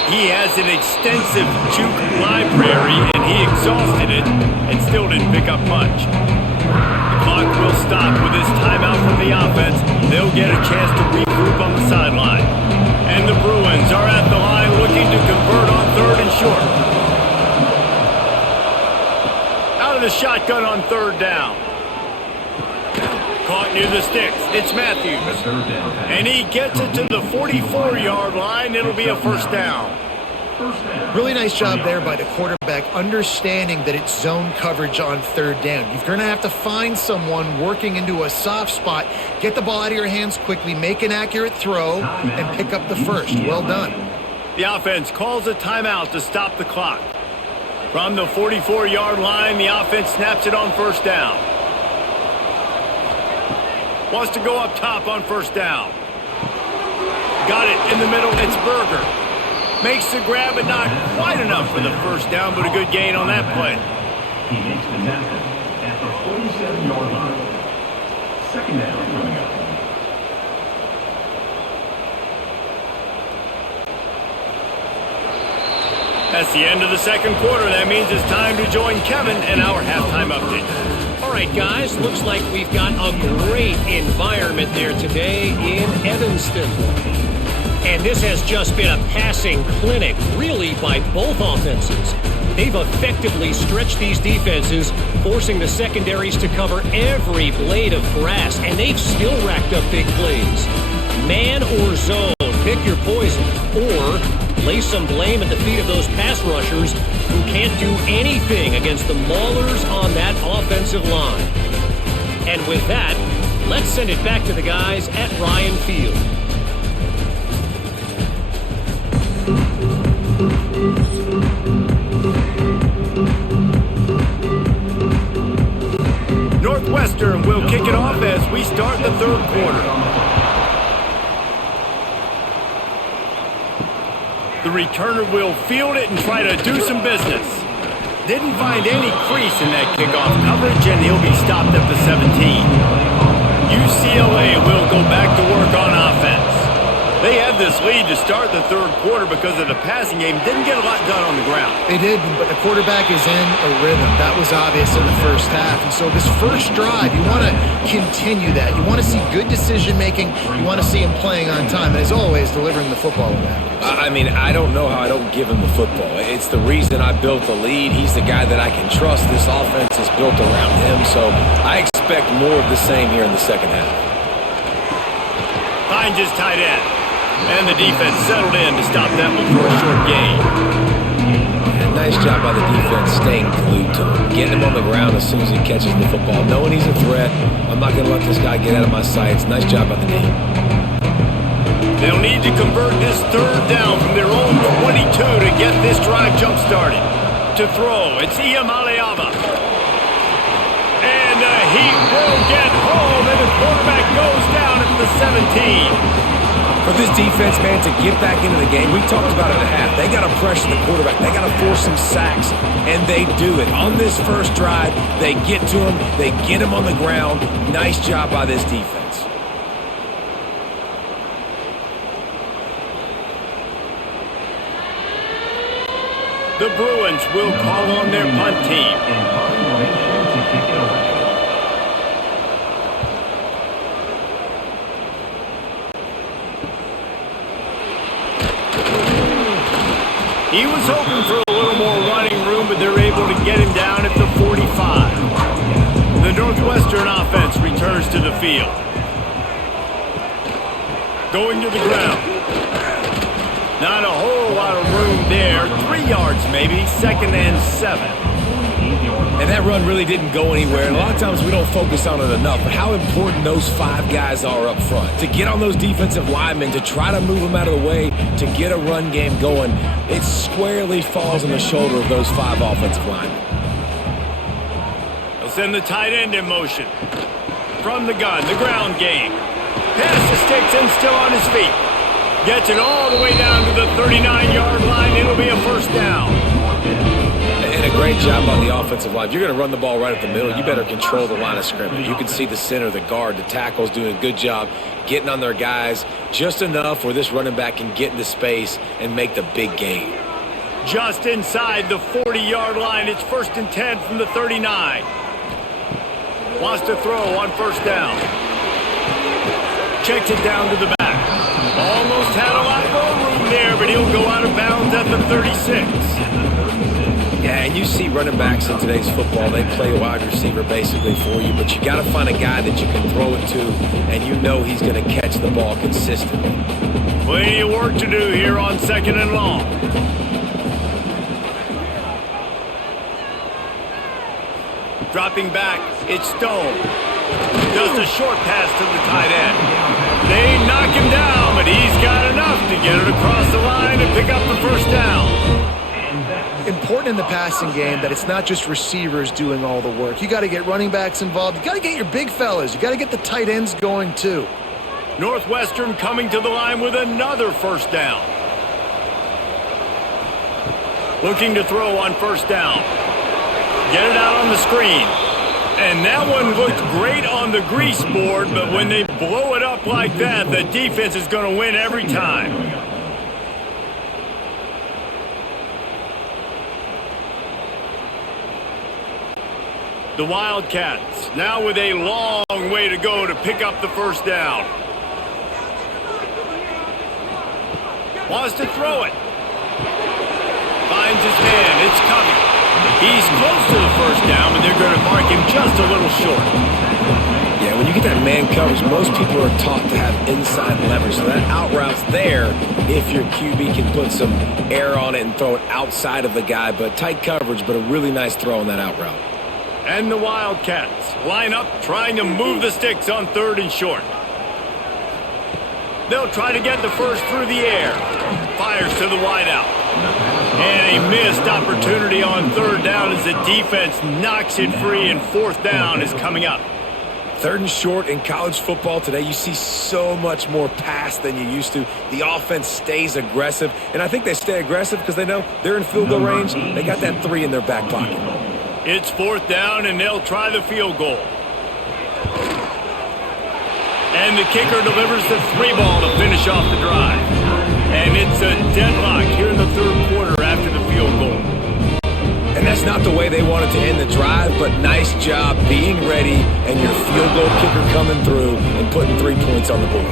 He has an extensive juke library, and he exhausted it and still didn't pick up much. The clock will stop with this timeout from the offense. They'll get a chance to regroup on the sideline. And the Bruins are at the line looking to convert on 3rd and short. Out of the shotgun on 3rd down. Caught near the sticks. It's Matthews. And he gets it to the 44-yard line. It'll be a first down. Really nice job there by the quarterback, understanding that it's zone coverage on 3rd down. You're going to have to find someone working into a soft spot, get the ball out of your hands quickly, make an accurate throw, and pick up the first. Well done. The offense calls a timeout to stop the clock. From the 44-yard line, the offense snaps it on first down. Wants to go up top on first down. Got it in the middle. It's Berger. Makes the grab, but not quite enough for the first down, but a good gain on that play. He makes the tackle at the 47-yard line. 2nd down coming up. That's the end of the 2nd quarter. That means it's time to join Kevin in our halftime update. All right, guys, looks like we've got a great environment there today in Evanston. And this has just been a passing clinic, really, by both offenses. They've effectively stretched these defenses, forcing the secondaries to cover every blade of grass, and they've still racked up big plays. Man or zone, pick your poison, or lay some blame at the feet of those pass rushers who can't do anything against the maulers on that offensive line. And with that, let's send it back to the guys at Ryan Field. Northwestern will kick it off as we start the third quarter. The returner will field it and try to do some business. Didn't find any crease in that kickoff coverage, and he'll be stopped at the 17. UCLA will go back to work on offense. They had this lead to start the third quarter because of the passing game. Didn't get a lot done on the ground. They did, but the quarterback is in a rhythm. That was obvious in the first half. And so this first drive, you want to continue that. You want to see good decision-making. You want to see him playing on time. And as always, delivering the football in that. I mean, I don't know how I don't give him the football. It's the reason I built the lead. He's the guy that I can trust. This offense is built around him. So I expect more of the same here in the second half. Finds his tight end. And the defense settled in to stop that one for a short gain. And nice job by the defense staying glued to him. Getting him on the ground as soon as he catches the football. Knowing he's a threat. I'm not going to let this guy get out of my sights. Nice job by the D. They'll need to convert this third down from their own 22 to get this drive jump-started. To throw, it's Iamaleava. And he will get home, and the quarterback goes down at the 17. For this defense, man, to get back into the game, we talked about it at half. They got to pressure the quarterback. They got to force some sacks, and they do it. On this first drive, they get to him. They get him on the ground. Nice job by this defense. The Bruins will call on their punt team. He was hoping for a little more running room, but they're able to get him down at the 45. The Northwestern offense returns to the field. Going to the ground. Not a whole lot of room there. 3 yards maybe, 2nd and 7. And that run really didn't go anywhere. And a lot of times we don't focus on it enough. But how important those 5 guys are up front. To get on those defensive linemen, to try to move them out of the way, to get a run game going, it squarely falls on the shoulder of those 5 offensive linemen. They'll send the tight end in motion. From the gun, the ground game. Pass the sticks and still on his feet. Gets it all the way down to the 39-yard line. It'll be a first down. And a great job on the offensive line. If you're going to run the ball right up the middle, you better control the line of scrimmage. You can see the center, the guard, the tackles doing a good job getting on their guys just enough where this running back can get into space and make the big gain. Just inside the 40-yard line. It's 1st and 10 from the 39. Wants to throw on first down. Checks it down to the back. Almost had a lot more room there, but he'll go out of bounds at the 36. Yeah, and you see running backs in today's football, they play wide receiver basically for you, but you got to find a guy that you can throw it to, and you know he's going to catch the ball consistently. Plenty of work to do here on 2nd and long. Dropping back, it's Stone. Just a short pass to the tight end. They knock him down, but he's got enough to get it across the line and pick up the first down. Important in the passing game that it's not just receivers doing all the work. You got to get running backs involved. You got to get your big fellas. You got to get the tight ends going too. Northwestern coming to the line with another first down. Looking to throw on first down. Get it out on the screen. And that one looked great on the grease board, but when they blow it up like that, the defense is going to win every time. The Wildcats now with a long way to go to pick up the first down. Wants to throw it. Finds his man. It's coming. He's close to the first down, but they're going to mark him just a little short. Yeah, when you get that man coverage, most people are taught to have inside leverage. So that out route's there if your QB can put some air on it and throw it outside of the guy. But tight coverage, but a really nice throw on that out route. And the Wildcats line up trying to move the sticks on 3rd and short. They'll try to get the first through the air. Fires to the wideout. And a missed opportunity on 3rd down as the defense knocks it free, and 4th down is coming up. 3rd and short in college football today, you see so much more pass than you used to. The offense stays aggressive, and I think they stay aggressive because they know they're in field goal range. They got that 3 in their back pocket. It's 4th down, and they'll try the field goal. And the kicker delivers the 3 ball to finish off the drive. And it's a deadlock here in the 3rd quarter after the field goal. And that's not the way they wanted to end the drive, but nice job being ready and your field goal kicker coming through and putting 3 points on the board.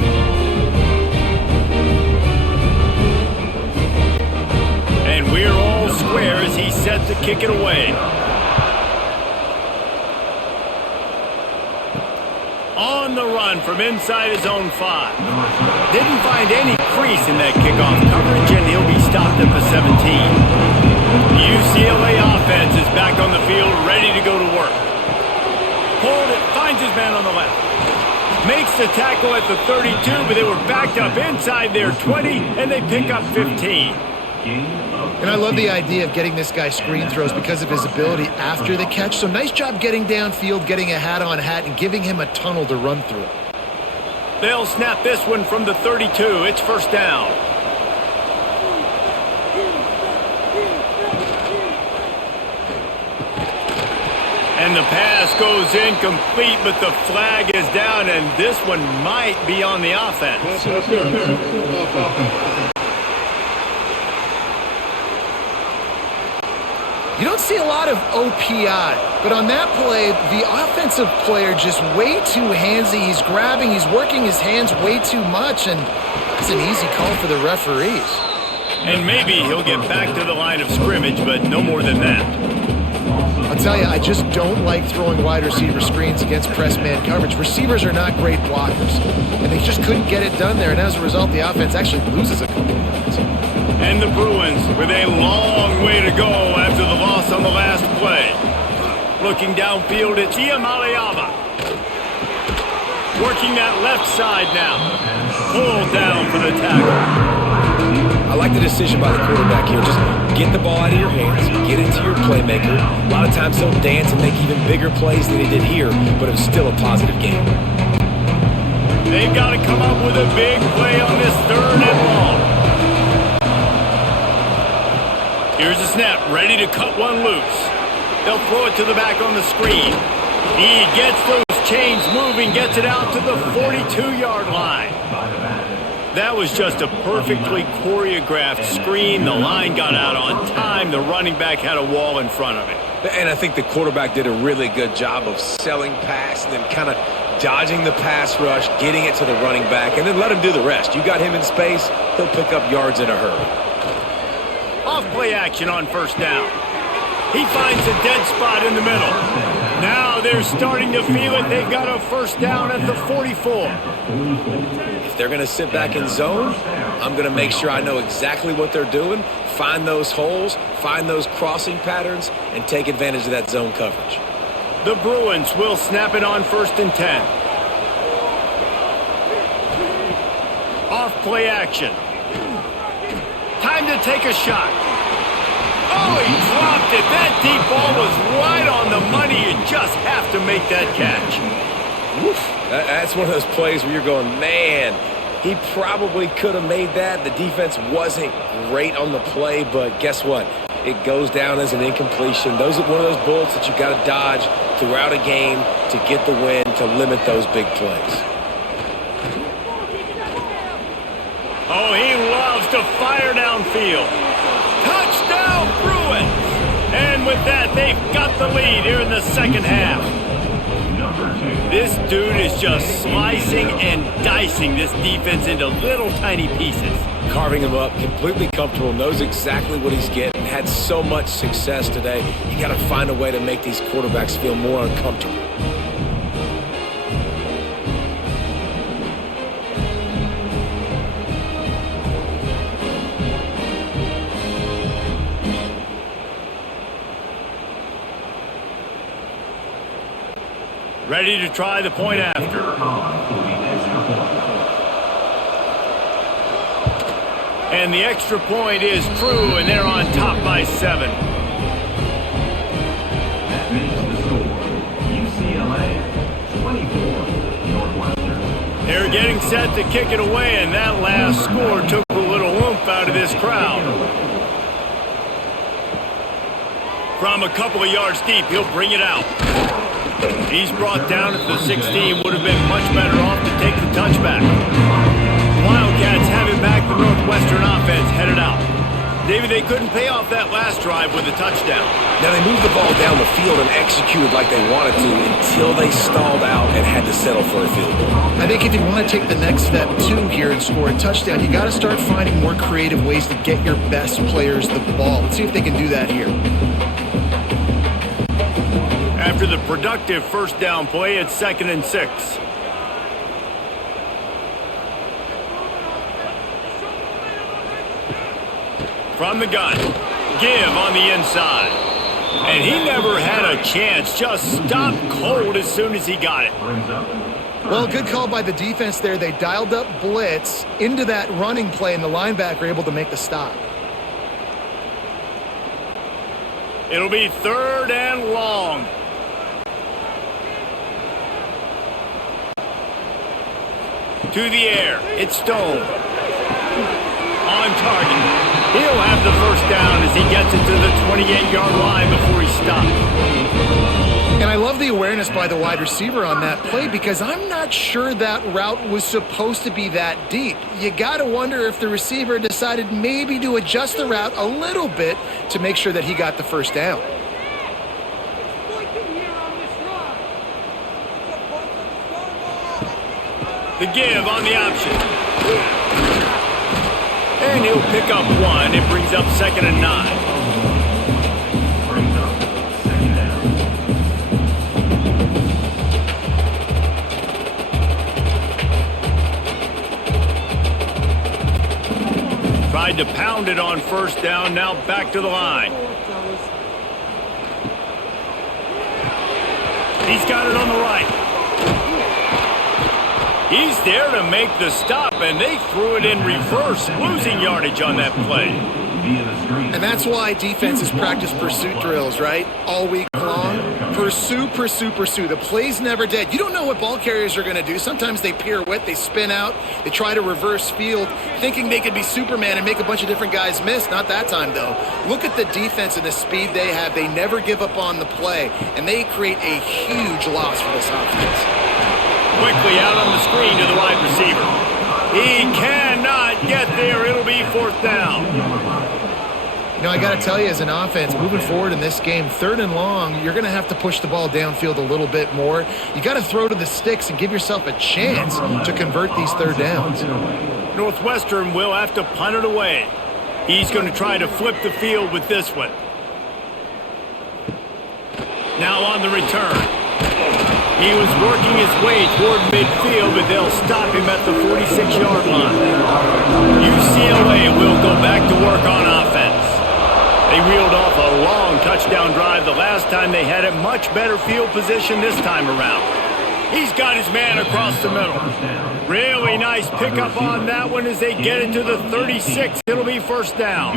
And we're all square as he set to kick it away. On the run from inside his own 5. Didn't find any crease in that kickoff coverage, and he'll be stopped at the 17. The UCLA offense is back on the field, ready to go to work. Hold it, finds his man on the left. Makes the tackle at the 32, but they were backed up inside their 20, and they pick up 15. And I love the idea of getting this guy screen throws because of his ability after the catch. So nice job getting downfield, getting a hat-on-hat, and giving him a tunnel to run through. They'll snap this one from the 32. It's 1st down. And the pass goes incomplete, but the flag is down, and this one might be on the offense. You don't see a lot of OPI, but on that play, the offensive player just way too handsy. He's grabbing, he's working his hands way too much, and it's an easy call for the referees. And maybe he'll get back to the line of scrimmage, but no more than that. I'll tell you, I just don't like throwing wide receiver screens against press man coverage. Receivers are not great blockers, and they just couldn't get it done there, and as a result, the offense actually loses a couple of yards. And the Bruins with a long way to go after the loss on the last play. Looking downfield, it's Iamaleava. Working that left side now. Pulled down for the tackle. I like the decision by the quarterback here. Just get the ball out of your hands, get it to your playmaker. A lot of times he'll dance and make even bigger plays than he did here, but it was still a positive game. They've got to come up with a big play on this 3rd and long. Here's a snap, ready to cut one loose. They'll throw it to the back on the screen. He gets those chains moving, gets it out to the 42-yard line. That was just a perfectly choreographed screen. The line got out on time. The running back had a wall in front of it. And I think the quarterback did a really good job of selling pass and then kind of dodging the pass rush, getting it to the running back, and then let him do the rest. You got him in space, he'll pick up yards in a hurry. Off play action on 1st down. He finds a dead spot in the middle. Now they're starting to feel it. They've got a 1st down at the 44. If they're going to sit back in zone, I'm going to make sure I know exactly what they're doing, find those holes, find those crossing patterns, and take advantage of that zone coverage. The Bruins will snap it on 1st and 10. Off play action. Time to take a shot. Oh, he dropped it. That deep ball was right on the money. You just have to make that catch. Woof. That's one of those plays where you're going, man, he probably could have made that. The defense wasn't great on the play, but guess what? It goes down as an incompletion. Those are one of those bullets that you got to dodge throughout a game to get the win, to limit those big plays. Oh, he loves to fire downfield. Touchdown, Bruins! And with that, they've got the lead here in the 2nd half. This dude is just slicing and dicing this defense into little tiny pieces. Carving him up, completely comfortable, knows exactly what he's getting, had so much success today. You got to find a way to make these quarterbacks feel more uncomfortable. Ready to try the point after. And the extra point is true, and they're on top by 7. That makes the score UCLA 24, Northwestern. They're getting set to kick it away, and that last score took a little oomph out of this crowd. From a couple of yards deep, he'll bring it out. He's brought down at the 16, would have been much better off to take the touchback. Wildcats have it back, the Northwestern offense headed out. David, they couldn't pay off that last drive with a touchdown. Now, they moved the ball down the field and executed like they wanted to until they stalled out and had to settle for a field goal. I think if you want to take the next step, too, here and score a touchdown, you got to start finding more creative ways to get your best players the ball. Let's see if they can do that here. After the productive first down play, it's 2nd and 6. From the gun, give on the inside. And he never had a chance, just stopped cold as soon as he got it. Well, good call by the defense there. They dialed up blitz into that running play, and the linebacker able to make the stop. It'll be 3rd and long. To the air, it's Stone. On target. He'll have the first down as he gets it to the 28-yard line before he stops. And I love the awareness by the wide receiver on that play because I'm not sure that route was supposed to be that deep. You got to wonder if the receiver decided maybe to adjust the route a little bit to make sure that he got the first down. The give on the option. And he'll pick up 1. It brings up 2nd and 9. Brings up 2nd down. Tried to pound it on first down, now back to the line. He's got it on the right. He's there to make the stop, and they threw it in reverse, losing yardage on that play. And that's why defenses practice pursuit drills, right? All week long. Pursue, pursue, pursue. The play's never dead. You don't know what ball carriers are going to do. Sometimes they pirouette, they spin out, they try to reverse field, thinking they could be Superman and make a bunch of different guys miss. Not that time, though. Look at the defense and the speed they have. They never give up on the play, and they create a huge loss for this offense. Quickly out on the screen to the wide receiver. He cannot get there. It'll be 4th down. You know, I got to tell you, as an offense, moving forward in this game, 3rd and long, you're going to have to push the ball downfield a little bit more. You got to throw to the sticks and give yourself a chance to convert these 3rd downs. Northwestern will have to punt it away. He's going to try to flip the field with this one. Now on the return. He was working his way toward midfield, but they'll stop him at the 46-yard line. UCLA will go back to work on offense. They reeled off a long touchdown drive the last time they had it. Much better field position this time around. He's got his man across the middle. Really nice pickup on that one as they get it to the 36. It'll be 1st down.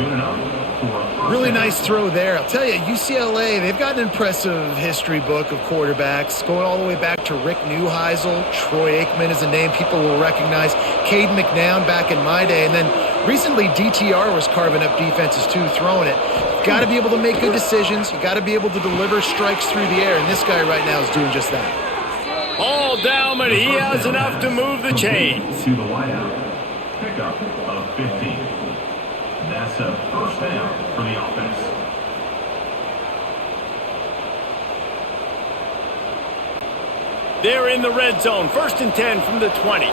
Really nice throw there. I'll tell you, UCLA, they've got an impressive history book of quarterbacks, going all the way back to Rick Neuheisel. Troy Aikman is a name people will recognize. Cade McNown back in my day. And then recently, DTR was carving up defenses too, throwing it. Got to be able to make good decisions. You got to be able to deliver strikes through the air. And this guy right now is doing just that. All down, but he has enough to move the chains. To the wideout. Pickup of 15. That's a 1st down for the offense. They're in the red zone. 1st and 10 from the 20.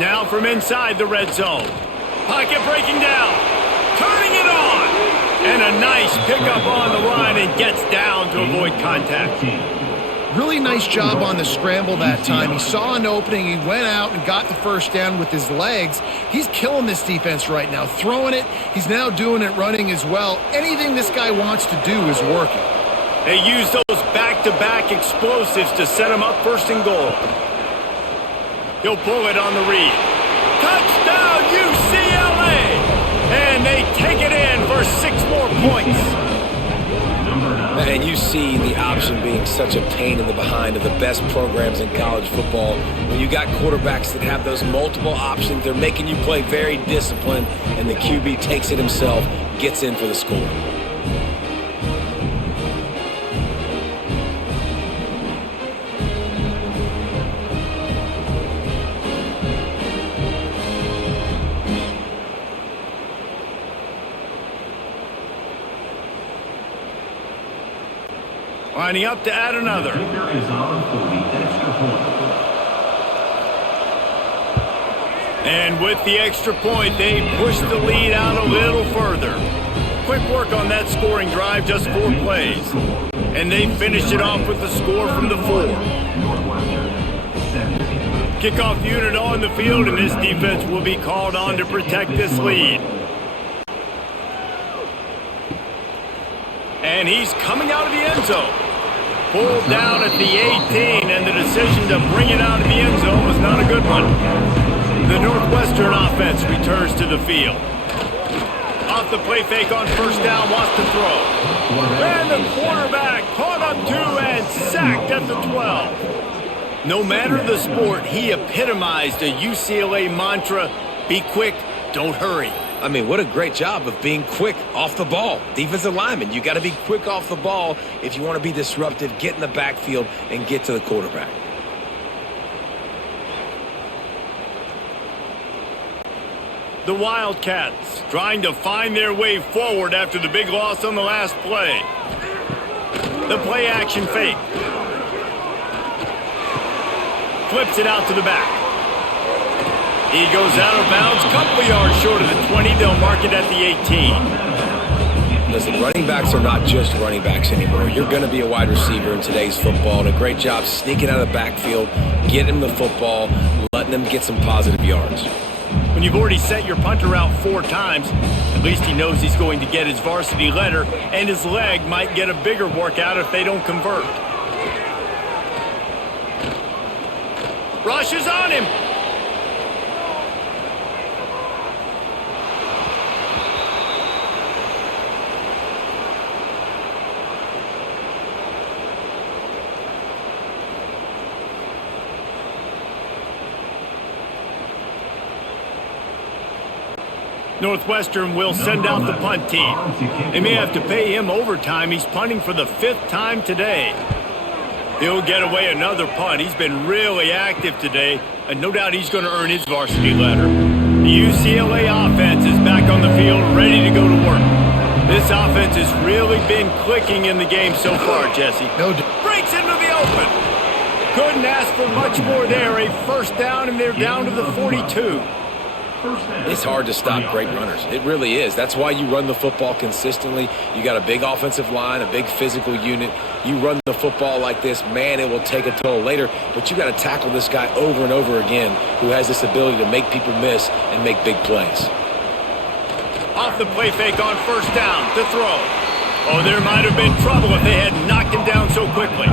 Now from inside the red zone. Pocket breaking down. Turning it on. And a nice pickup on the line and gets down to avoid contact. Really nice job on the scramble that time. He saw an opening. He went out and got the first down with his legs. He's killing this defense right now. Throwing it. He's now doing it running as well. Anything this guy wants to do is working. They use those back-to-back explosives to set him up 1st and goal. He'll pull it on the read. Touchdown, UCLA! And they take it in for 6 more points. And you see the option being such a pain in the behind of the best programs in college football. When you got quarterbacks that have those multiple options, they're making you play very disciplined, and the QB takes it himself, gets in for the score. Lining up to add another. And with the extra point, they push the lead out a little further. Quick work on that scoring drive, just 4 plays. And they finish it off with the score from the 4. Kickoff unit on the field, and this defense will be called on to protect this lead. And he's coming out of the end zone. Pulled down at the 18, and the decision to bring it out of the end zone was not a good one. The Northwestern offense returns to the field. Off the play fake on 1st down, wants to throw. And the quarterback caught up 2 and sacked at the 12. No matter the sport, he epitomized a UCLA mantra, be quick, don't hurry. I mean, what a great job of being quick off the ball. Defensive lineman, you got to be quick off the ball if you want to be disruptive, get in the backfield, and get to the quarterback. The Wildcats trying to find their way forward after the big loss on the last play. The play action fake. Flips it out to the back. He goes out of bounds, couple of yards short of the 20. They'll mark it at the 18. Listen, running backs are not just running backs anymore. You're going to be a wide receiver in today's football. And a great job sneaking out of the backfield, getting him the football, letting him get some positive yards. When you've already set your punter out 4 times, at least he knows he's going to get his varsity letter, and his leg might get a bigger workout if they don't convert. Rush is on him. Northwestern will send out the punt team. They may have to pay him overtime. He's punting for the 5th time today. He'll get away another punt. He's been really active today, and no doubt he's going to earn his varsity letter. The UCLA offense is back on the field, ready to go to work. This offense has really been clicking in the game so far, Jesse. Breaks into the open. Couldn't ask for much more there. A 1st down, and they're down to the 42. It's hard to stop great runners. It really is. That's why you run the football consistently. You got a big offensive line, a big physical unit. You run the football like this, man, it will take a toll later. But you got to tackle this guy over and over again who has this ability to make people miss and make big plays. Off the play fake on 1st down to throw. Oh, there might have been trouble if they had knocked him down so quickly.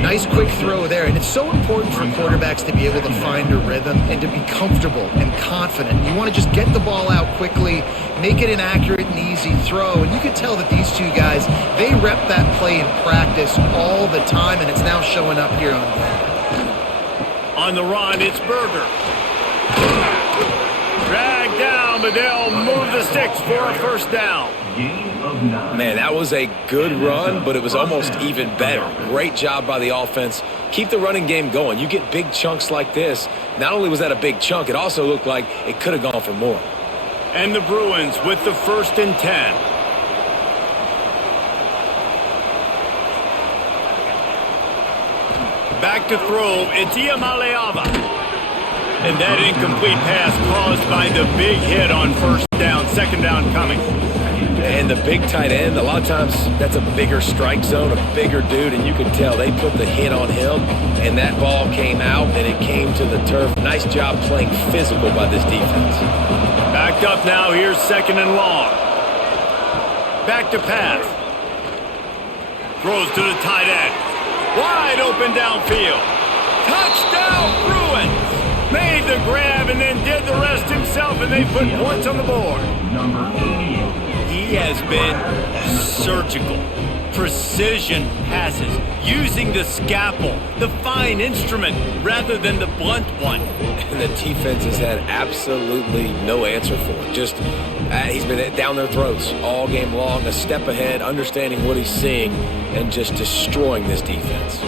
Nice quick throw there, and it's so important for quarterbacks to be able to find a rhythm and to be comfortable and confident. You want to just get the ball out quickly, make it an accurate and easy throw, and you can tell that these 2 guys, they rep that play in practice all the time, and it's now showing up here on game. On the run, it's Berger. Dragged down, but they'll move the sticks for a 1st down. Man, that was a good run, but it was almost even better. Great job by the offense. Keep the running game going. You get big chunks like this. Not only was that a big chunk, it also looked like it could have gone for more. And the Bruins with the 1st and 10. Back to throw, it's Iamaleava. And that incomplete pass caused by the big hit on first down. Second down coming. And the big tight end, a lot of times that's a bigger strike zone, a bigger dude, and you can tell they put the hit on him, and that ball came out, and it came to the turf. Nice job playing physical by this defense. Backed up now, here's second and long. Back to pass. Throws to the tight end. Wide open downfield. Touchdown Bruins! Made the grab and then did the rest himself, and they put points on the board. Number 88. He has been surgical. Precision passes, using the scalpel, the fine instrument, rather than the blunt one. And the defense has had absolutely no answer for it. Just, he's been down their throats all game long, a step ahead, understanding what he's seeing, and just destroying this defense.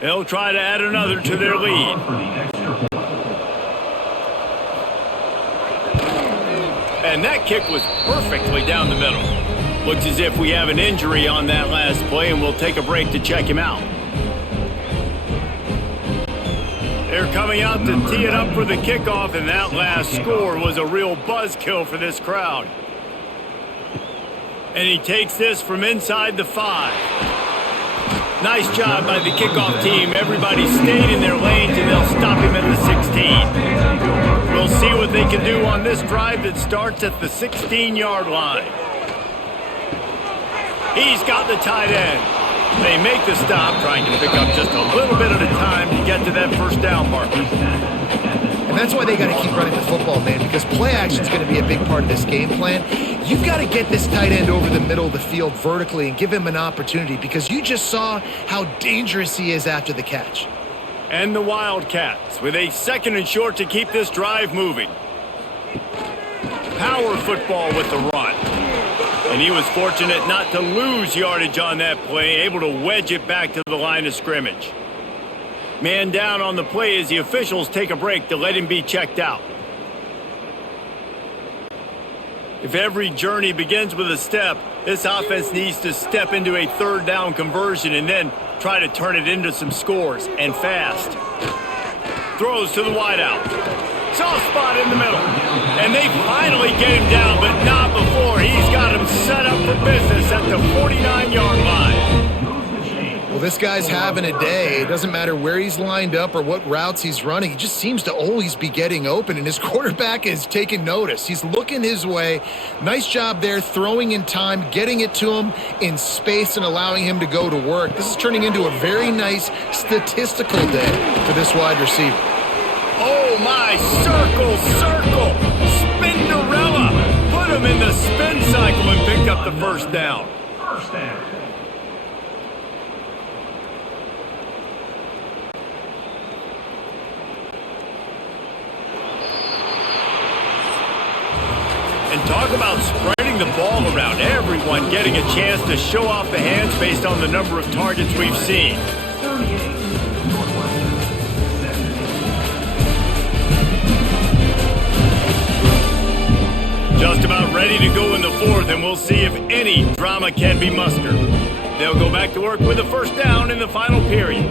They'll try to add another to their lead. And that kick was perfectly down the middle. Looks as if we have an injury on that last play, and we'll take a break to check him out. They're coming out to tee it up for the kickoff, and that last score was a real buzzkill for this crowd. And he takes this from inside the 5. Nice job by the kickoff team. Everybody stayed in their lanes, and they'll stop him at the 16. We'll see what they can do on this drive that starts at the 16-yard line. He's got the tight end. They make the stop, trying to pick up just a little bit at a time to get to that first down marker. And that's why they got to keep running the football, man, because play action is going to be a big part of this game plan. You've got to get this tight end over the middle of the field vertically and give him an opportunity, because you just saw how dangerous he is after the catch. And the Wildcats with a second and short to keep this drive moving. Power football with the run. And he was fortunate not to lose yardage on that play, able to wedge it back to the line of scrimmage. Man down on the play as the officials take a break to let him be checked out. If every journey begins with a step, this offense needs to step into a third down conversion and then try to turn it into some scores, and fast. Throws to the wideout. Soft spot in the middle. And they finally get him down, but not before. He's got him set up for business at the 49-yard line. Well, this guy's having a day. It doesn't matter where he's lined up or what routes he's running. He just seems to always be getting open, and his quarterback is taking notice. He's looking his way. Nice job there, throwing in time, getting it to him in space and allowing him to go to work. This is turning into a very nice statistical day for this wide receiver. Oh, my. Circle. Spinderella. Put him in the spin cycle and picked up the first down. First down. And talk about spreading the ball around. Everyone getting a chance to show off the hands based on the number of targets we've seen. 38. Northwestern. Just about ready to go in the fourth, and we'll see if any drama can be mustered. They'll go back to work with a first down in the final period.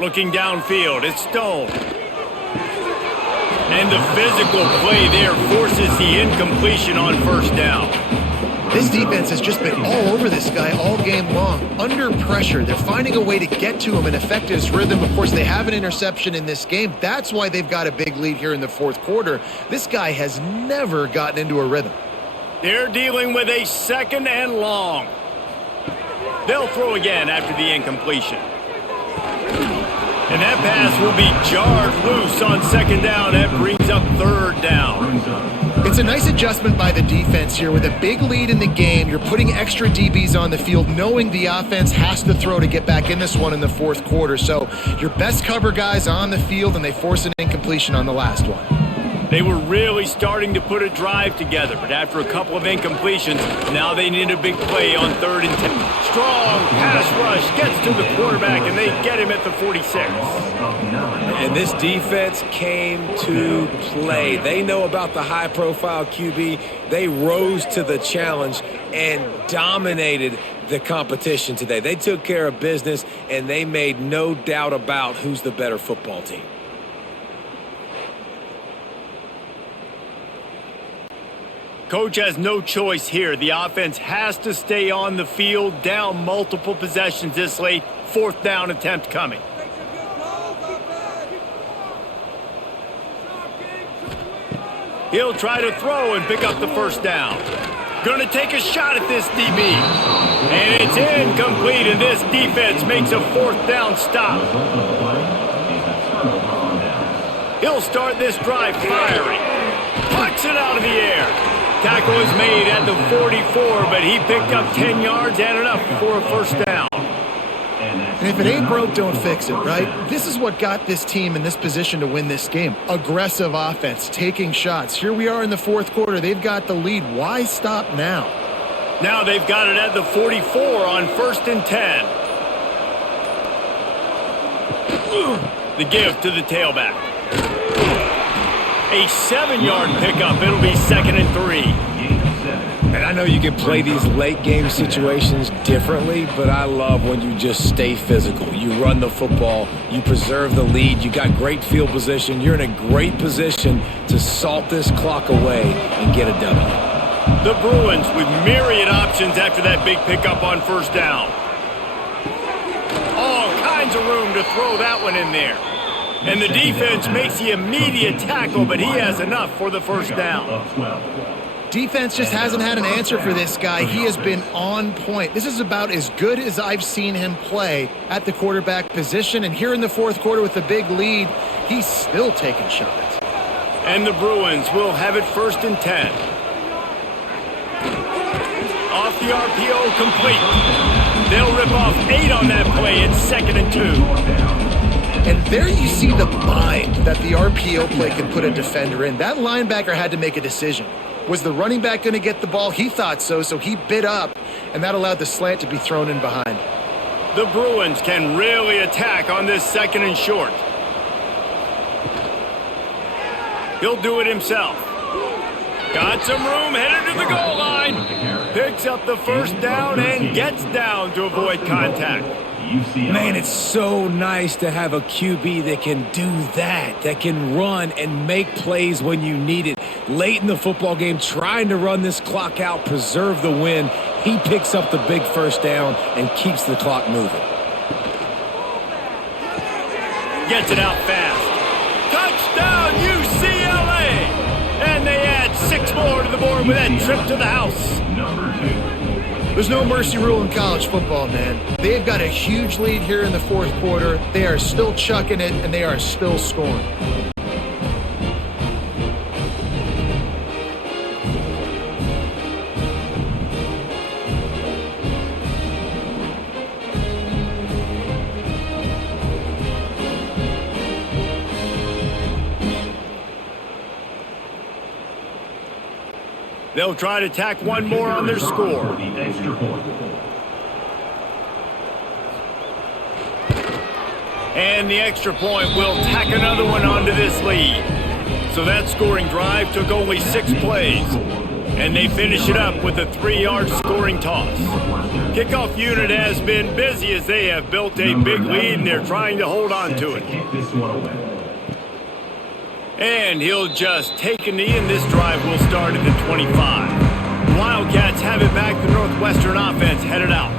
Looking downfield, it's Stone. And the physical play there forces the incompletion on first down. This defense has just been all over this guy all game long. Under pressure, they're finding a way to get to him and affect his rhythm. Of course, they have an interception in this game. That's why they've got a big lead here in the fourth quarter. This guy has never gotten into a rhythm. They're dealing with a second and long. They'll throw again after the incompletion. And that pass will be jarred loose on second down. That brings up third down. It's a nice adjustment by the defense here. With a big lead in the game, you're putting extra DBs on the field, knowing the offense has to throw to get back in this one in the fourth quarter. So your best cover guys on the field, and they force an incompletion on the last one. They were really starting to put a drive together, but after a couple of incompletions, now they need a big play on 3rd and 10. Strong pass rush gets to the quarterback, and they get him at the 46. And this defense came to play. They know about the high-profile QB. They rose to the challenge and dominated the competition today. They took care of business, and they made no doubt about who's the better football team. Coach has no choice here. The offense has to stay on the field, down multiple possessions this late. 4th down attempt coming. He'll try to throw and pick up the 1st down. Going to take a shot at this DB. And it's incomplete, and this defense makes a 4th down stop. He'll start this drive firing. Pucks it out of the air. Tackle is made at the 44, but he picked up 10 yards and enough for a 1st down. And if it ain't broke, don't fix it, right? This is what got this team in this position to win this game. Aggressive offense, taking shots. Here we are in the 4th quarter. They've got the lead. Why stop now? Now they've got it at the 44 on 1st and 10. The give to the tailback. A 7-yard pickup. It'll be 2nd and 3. And I know you can play these late-game situations differently, but I love when you just stay physical. You run the football. You preserve the lead. You got great field position. You're in a great position to salt this clock away and get a W. The Bruins with myriad options after that big pickup on 1st down. All kinds of room to throw that one in there. And the defense makes the immediate tackle, but he has enough for the 1st down. Defense just hasn't had an answer for this guy. He has been on point. This is about as good as I've seen him play at the quarterback position. And here in the 4th quarter with a big lead, he's still taking shots. And the Bruins will have it 1st and 10. Off the RPO, complete. They'll rip off 8 on that play. It's 2nd and 2. And there you see the bind that the RPO play can put a defender in. That linebacker had to make a decision. Was the running back going to get the ball? He thought so, so he bit up, and that allowed the slant to be thrown in behind. The Bruins can really attack on this 2nd and short. He'll do it himself. Got some room, headed to the goal line. Picks up the 1st down and gets down to avoid contact. Man, it's so nice to have a QB that can do that can run and make plays when you need it. Late in the football game, trying to run this clock out, preserve the win. He picks up the big 1st down and keeps the clock moving. Gets it out fast. Touchdown, UCLA! And they add 6 more to the board with that trip to the house. Number 2. There's no mercy rule in college football, man. They've got a huge lead here in the 4th quarter. They are still chucking it, and they are still scoring. They'll try to tack one more on their score. And the extra point will tack another one onto this lead. So that scoring drive took only 6 plays. And they finish it up with a 3-yard scoring toss. Kickoff unit has been busy as they have built a big lead and they're trying to hold on to it. And he'll just take a knee, and this drive will start at the 25. The Wildcats have it back. The Northwestern offense headed out.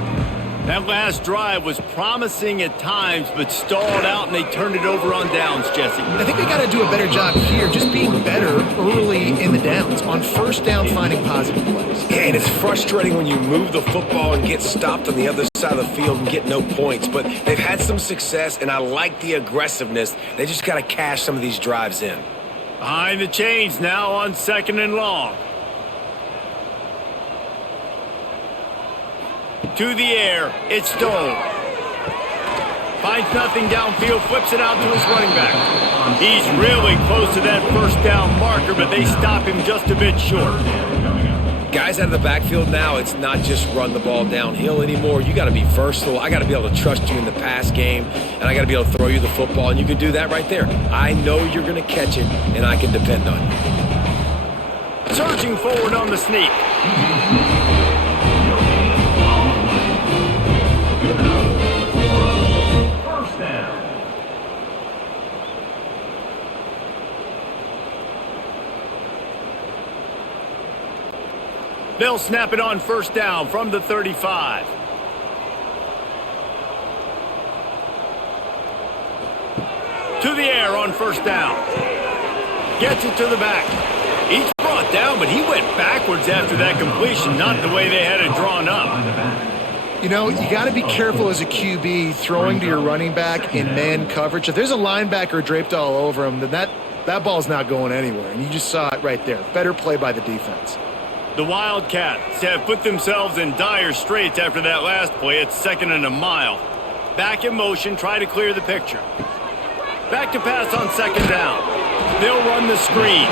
That last drive was promising at times, but stalled out, and they turned it over on downs, Jesse. I think they got to do a better job here, just being better early in the downs, on 1st down, finding positive plays. Yeah, and it's frustrating when you move the football and get stopped on the other side of the field and get no points, but they've had some success, and I like the aggressiveness. They just got to cash some of these drives in. Behind the chains now on 2nd and long. To the air, it's Stone. Finds nothing downfield, flips it out to his running back. He's really close to that first down marker, but they stop him just a bit short. Guys out of the backfield now, it's not just run the ball downhill anymore. You got to be versatile. I got to be able to trust you in the pass game, and I got to be able to throw you the football, and you can do that right there. I know you're going to catch it, and I can depend on you. Surging forward on the sneak. First down. They'll snap it on first down from the 35. To the air on first down. Gets it to the back. He's brought down, but he went backwards after that completion, not the way they had it drawn up. You know, you got to be careful as a QB throwing to your running back in man coverage. If there's a linebacker draped all over him, then that ball's not going anywhere, and you just saw it right there. Better play by the defense. The Wildcats have put themselves in dire straits after that last play. It's 2nd and a mile. Back in motion, try to clear the picture. Back to pass on 2nd down. They'll run the screen.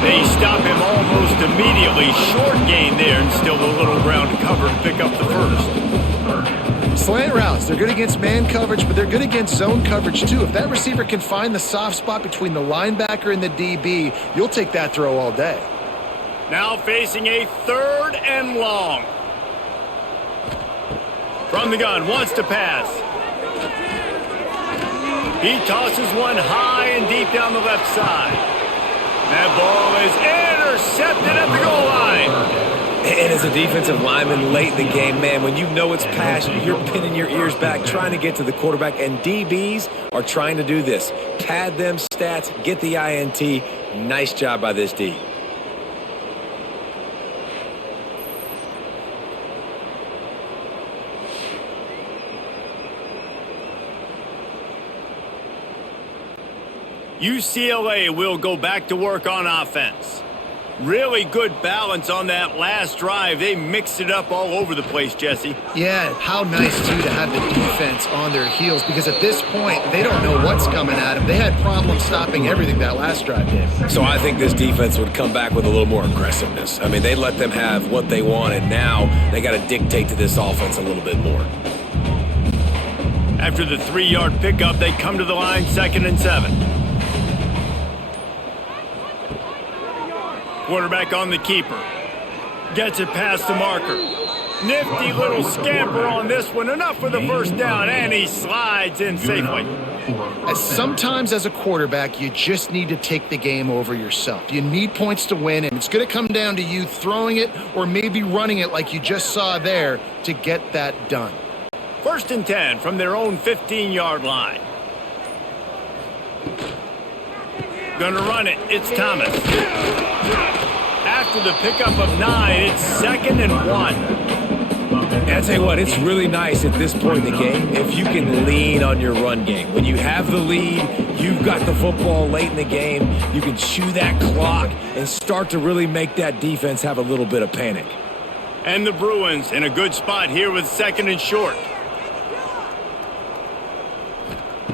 They stop him almost immediately. Short gain there and still a little ground to cover to pick up the first. Slant routes, they're good against man coverage, but they're good against zone coverage too. If that receiver can find the soft spot between the linebacker and the DB, you'll take that throw all day. Now facing a 3rd and long. From the gun, wants to pass. He tosses one high and deep down the left side. That ball is intercepted at the goal line. And as a defensive lineman late in the game, man, when you know it's past, you're pinning your ears back, trying to get to the quarterback, and DBs are trying to do this. Pad them stats, get the INT. Nice job by this D. UCLA will go back to work on offense. Really good balance on that last drive. They mixed it up all over the place, Jesse. Yeah, how nice, too, to have the defense on their heels, because at this point, they don't know what's coming at them. They had problems stopping everything that last drive did. So I think this defense would come back with a little more aggressiveness. I mean, they let them have what they wanted. Now they got to dictate to this offense a little bit more. After the 3-yard pickup, they come to the line 2nd and 7. Quarterback on the keeper. Gets it past the marker. Nifty little scamper on this one. Enough for the first down, and he slides in safely. Sometimes as a quarterback, you just need to take the game over yourself. You need points to win, and it's going to come down to you throwing it or maybe running it like you just saw there to get that done. 1st and 10 from their own 15-yard line. Gonna run it. It's Thomas. After the pickup of 9, it's 2nd and 1. And I tell you what, it's really nice at this point in the game if you can lean on your run game. When you have the lead, you've got the football late in the game, you can chew that clock and start to really make that defense have a little bit of panic. And the Bruins in a good spot here with 2nd and short.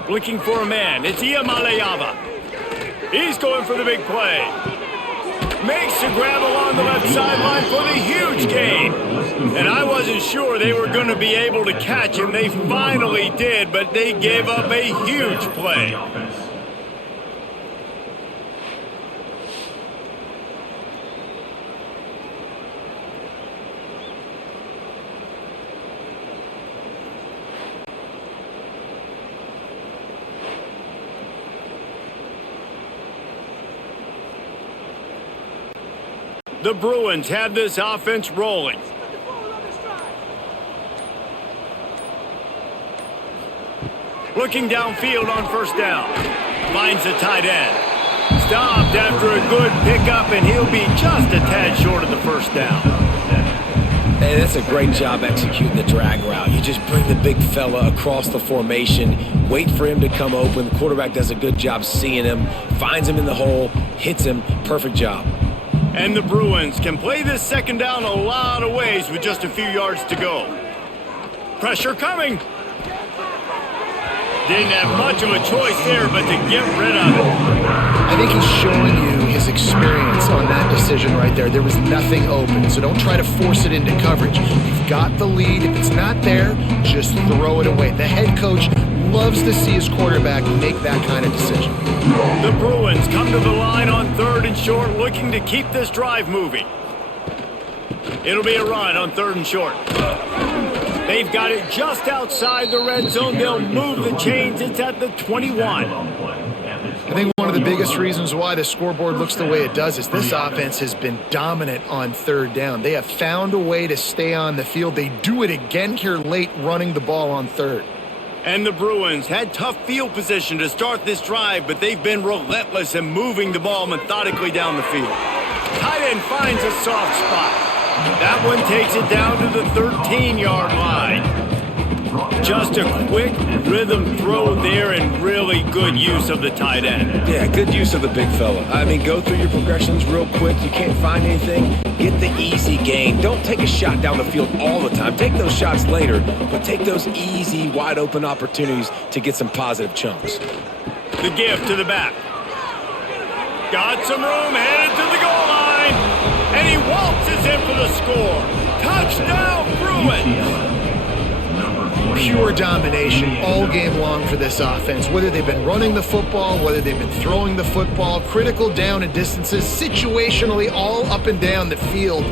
Looking for a man. It's Iamaleava. He's going for the big play. Makes a grab along the left sideline for the huge gain. And I wasn't sure they were going to be able to catch him. They finally did, but they gave up a huge play. The Bruins have this offense rolling. Looking downfield on first down. Finds the tight end. Stopped after a good pickup, and he'll be just a tad short of the first down. Hey, that's a great job executing the drag route. You just bring the big fella across the formation, wait for him to come open. The quarterback does a good job seeing him, finds him in the hole, hits him. Perfect job. And the Bruins can play this 2nd down a lot of ways with just a few yards to go. Pressure coming. Didn't have much of a choice there, but to get rid of it. I think he's showing you his experience on that decision right there. There was nothing open, so don't try to force it into coverage. You've got the lead. If it's not there, just throw it away. The head coach loves to see his quarterback make that kind of decision. The Bruins come to the line on 3rd and short, looking to keep this drive moving. It'll be a run on 3rd and short. They've got it just outside the red zone. They'll move the chains. It's at the 21. I think one of the biggest reasons why the scoreboard looks the way it does is this offense has been dominant on 3rd down. They have found a way to stay on the field. They do it again here late, running the ball on 3rd. And the Bruins had tough field position to start this drive, but they've been relentless in moving the ball methodically down the field. Tight end finds a soft spot. That one takes it down to the 13-yard line. Just a quick rhythm throw there and really good use of the tight end. Yeah, good use of the big fella. I mean, go through your progressions real quick. You can't find anything, get the easy gain. Don't take a shot down the field all the time. Take those shots later, but take those easy, wide-open opportunities to get some positive chunks. The give to the back. Got some room, headed to the goal line. And he waltzes in for the score. Touchdown, Bruins! Pure domination all game long for this offense. Whether they've been running the football, whether they've been throwing the football, critical down and distances, situationally all up and down the field.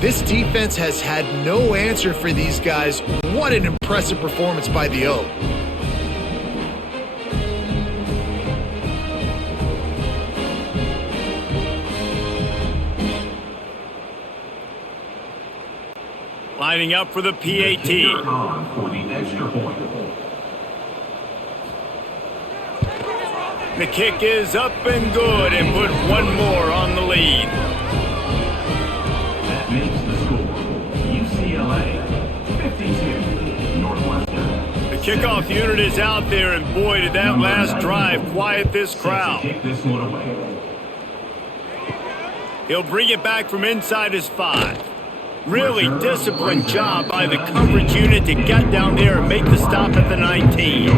This defense has had no answer for these guys. What an impressive performance by the O. Lining up for the PAT. For the extra point. The kick is up and good and put one more on the lead. That makes the score UCLA 52, Northwestern. The kickoff unit is out there, and boy, did that last drive quiet this crowd. Kick this one away. He'll bring it back from inside his 5. Really disciplined job by the coverage unit to get down there and make the stop at the 19.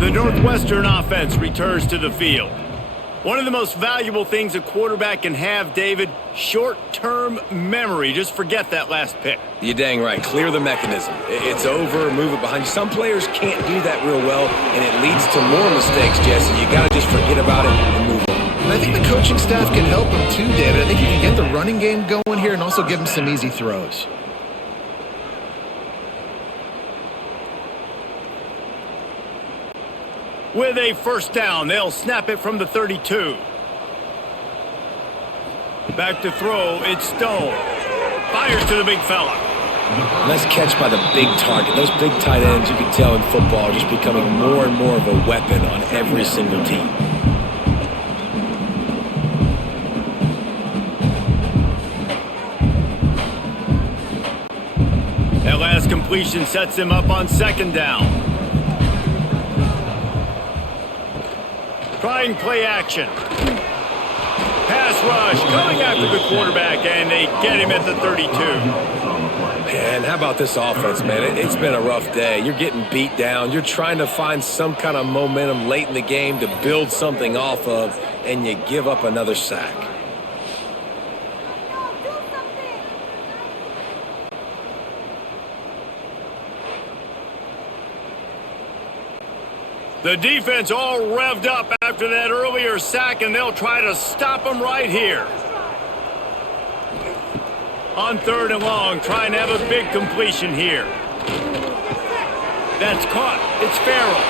The Northwestern offense returns to the field. One of the most valuable things a quarterback can have, David, short-term memory. Just forget that last pick. You're dang right. Clear the mechanism. It's over, move it behind you. Some players can't do that real well, and it leads to more mistakes, Jesse. You got to just forget about it and move on. And I think the coaching staff can help him too, David. I think you can get the running game going here and also give him some easy throws. With a first down, they'll snap it from the 32. Back to throw, it's Stone. Fires to the big fella. Nice catch by the big target. Those big tight ends, you can tell in football, are just becoming more and more of a weapon on every single team. That last completion sets him up on second down. Trying play action. Pass rush coming after the quarterback, and they get him at the 32. Man, how about this offense, man? It's been a rough day. You're getting beat down. You're trying to find some kind of momentum late in the game to build something off of, and you give up another sack. The defense all revved up after that earlier sack, and they'll try to stop him right here. On 3rd and long, trying to have a big completion here. That's caught. It's Farrell.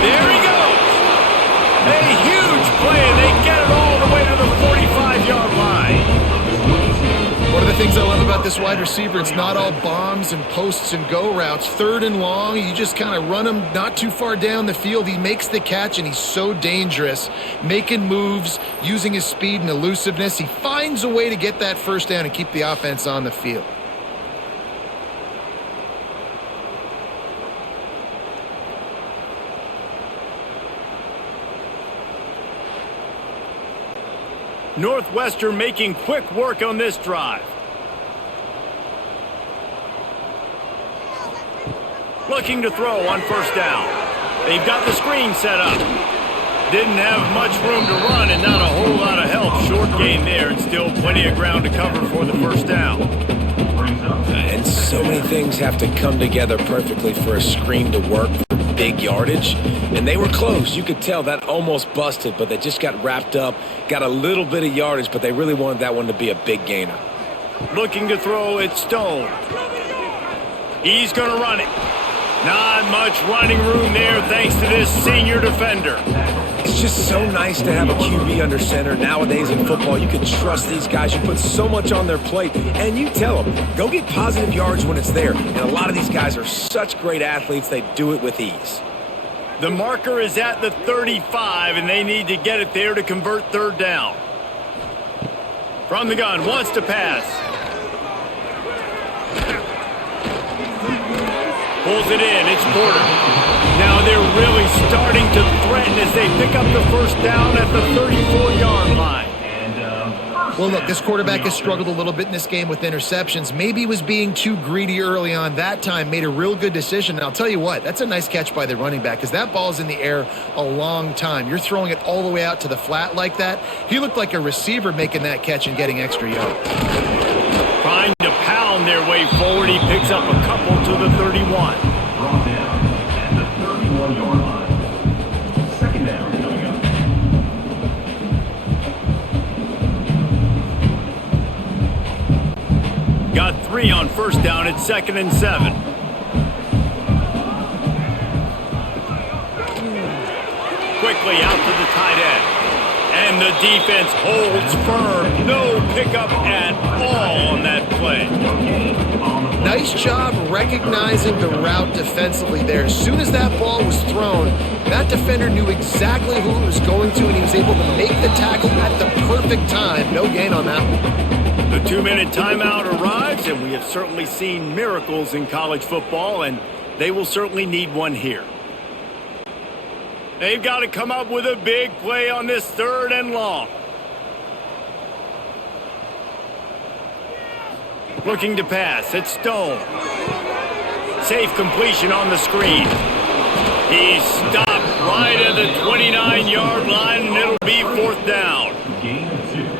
There he goes. A huge play, and they get it all the way to the 45-yard line. One of the things I love about this wide receiver, it's not all bombs and posts and go routes. 3rd and long, you just kind of run him not too far down the field. He makes the catch, and he's so dangerous, making moves, using his speed and elusiveness. He finds a way to get that first down and keep the offense on the field. Northwestern making quick work on this drive. Looking to throw on first down. They've got the screen set up. Didn't have much room to run and not a whole lot of help. Short gain there and still plenty of ground to cover for the first down. And so many things have to come together perfectly for a screen to work for big yardage. And they were close. You could tell that almost busted, but they just got wrapped up, got a little bit of yardage, but they really wanted that one to be a big gainer. Looking to throw, it's Stone. He's going to run it. Not much running room there thanks to this senior defender. It's just so nice to have a QB under center. Nowadays in football, you can trust these guys. You put so much on their plate, and you tell them, go get positive yards when it's there. And a lot of these guys are such great athletes, they do it with ease. The marker is at the 35, and they need to get it there to convert third down. From the gun, wants to pass. Pulls it in, it's Porter. Now they're really starting to threaten as they pick up the first down at the 34-yard line. Well, look, this quarterback has struggled a little bit in this game with interceptions. Maybe he was being too greedy early on. That time made a real good decision. And I'll tell you what, that's a nice catch by the running back because that ball's in the air a long time. You're throwing it all the way out to the flat like that. He looked like a receiver making that catch and getting extra yards. Trying to pound their way forward. He picks up a couple to the 31. Brought down at the 31-yard line. Second down coming up. Got 3 on first down. It's 2nd and 7. Quickly out to the tight end. And the defense holds firm. No pickup at all on that play. Nice job recognizing the route defensively there. As soon as that ball was thrown, that defender knew exactly who it was going to, and he was able to make the tackle at the perfect time. No gain on that one. The 2-minute timeout arrives, and we have certainly seen miracles in college football, and they will certainly need one here. They've got to come up with a big play on this 3rd and long. Looking to pass. It's Stone. Safe completion on the screen. He's stopped right at the 29-yard line, and it'll be 4th down.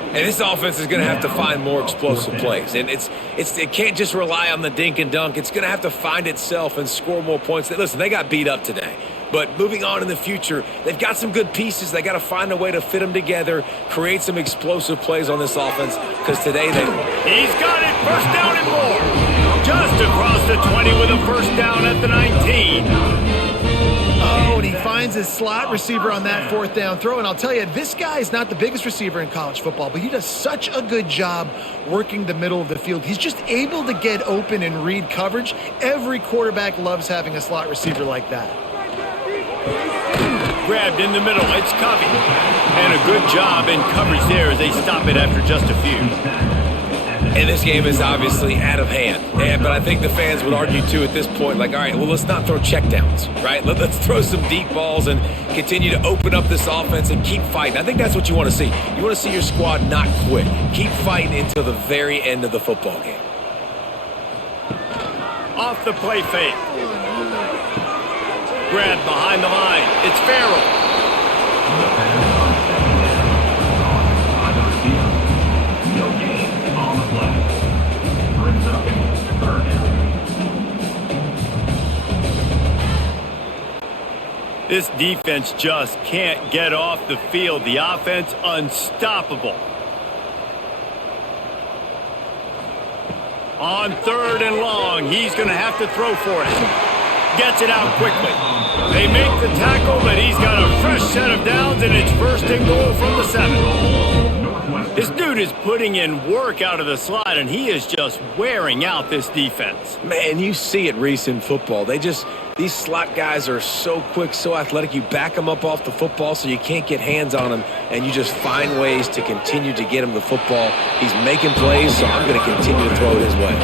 And this offense is going to have to find more explosive plays. And it can't just rely on the dink and dunk. It's going to have to find itself and score more points. Listen, they got beat up today. But moving on in the future, they've got some good pieces. They got to find a way to fit them together, create some explosive plays on this offense, because today they... He's got it, first down and more. Just across the 20 with a first down at the 19. Oh, and he finds his slot receiver on that 4th down throw. And I'll tell you, this guy is not the biggest receiver in college football, but he does such a good job working the middle of the field. He's just able to get open and read coverage. Every quarterback loves having a slot receiver like that. Grabbed in the middle, it's Covey. And a good job in coverage there as they stop it after just a few. And this game is obviously out of hand. But I think the fans would argue, too, at this point, like, all right, well, let's not throw checkdowns, right? Let's throw some deep balls and continue to open up this offense and keep fighting. I think that's what you want to see. You want to see your squad not quit. Keep fighting until the very end of the football game. Off the play fake. Grabbed behind the line. It's Farrell. No gain on the play. Brings up 3rd down. This defense just can't get off the field. The offense unstoppable. On 3rd and long, he's going to have to throw for it. Gets it out quickly. They make the tackle, but he's got a fresh set of downs, and it's 1st and goal from the 7. This dude is putting in work out of the slot, and he is just wearing out this defense. Man, you see it, Reese, in football. These slot guys are so quick, so athletic. You back them up off the football so you can't get hands on them, and you just find ways to continue to get him the football. He's making plays, so I'm going to continue to throw it his way.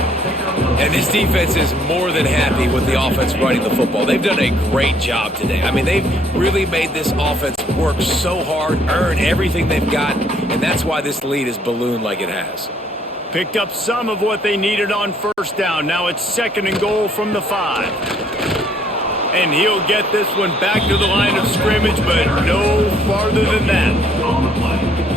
And this defense is more than happy with the offense running the football. They've done a great job today. I mean, they've really made this offense work so hard, earn everything they've got, and that's why this lead is ballooned like it has. Picked up some of what they needed on first down. Now it's 2nd and goal from the 5. And he'll get this one back to the line of scrimmage, but no farther than that. On the play,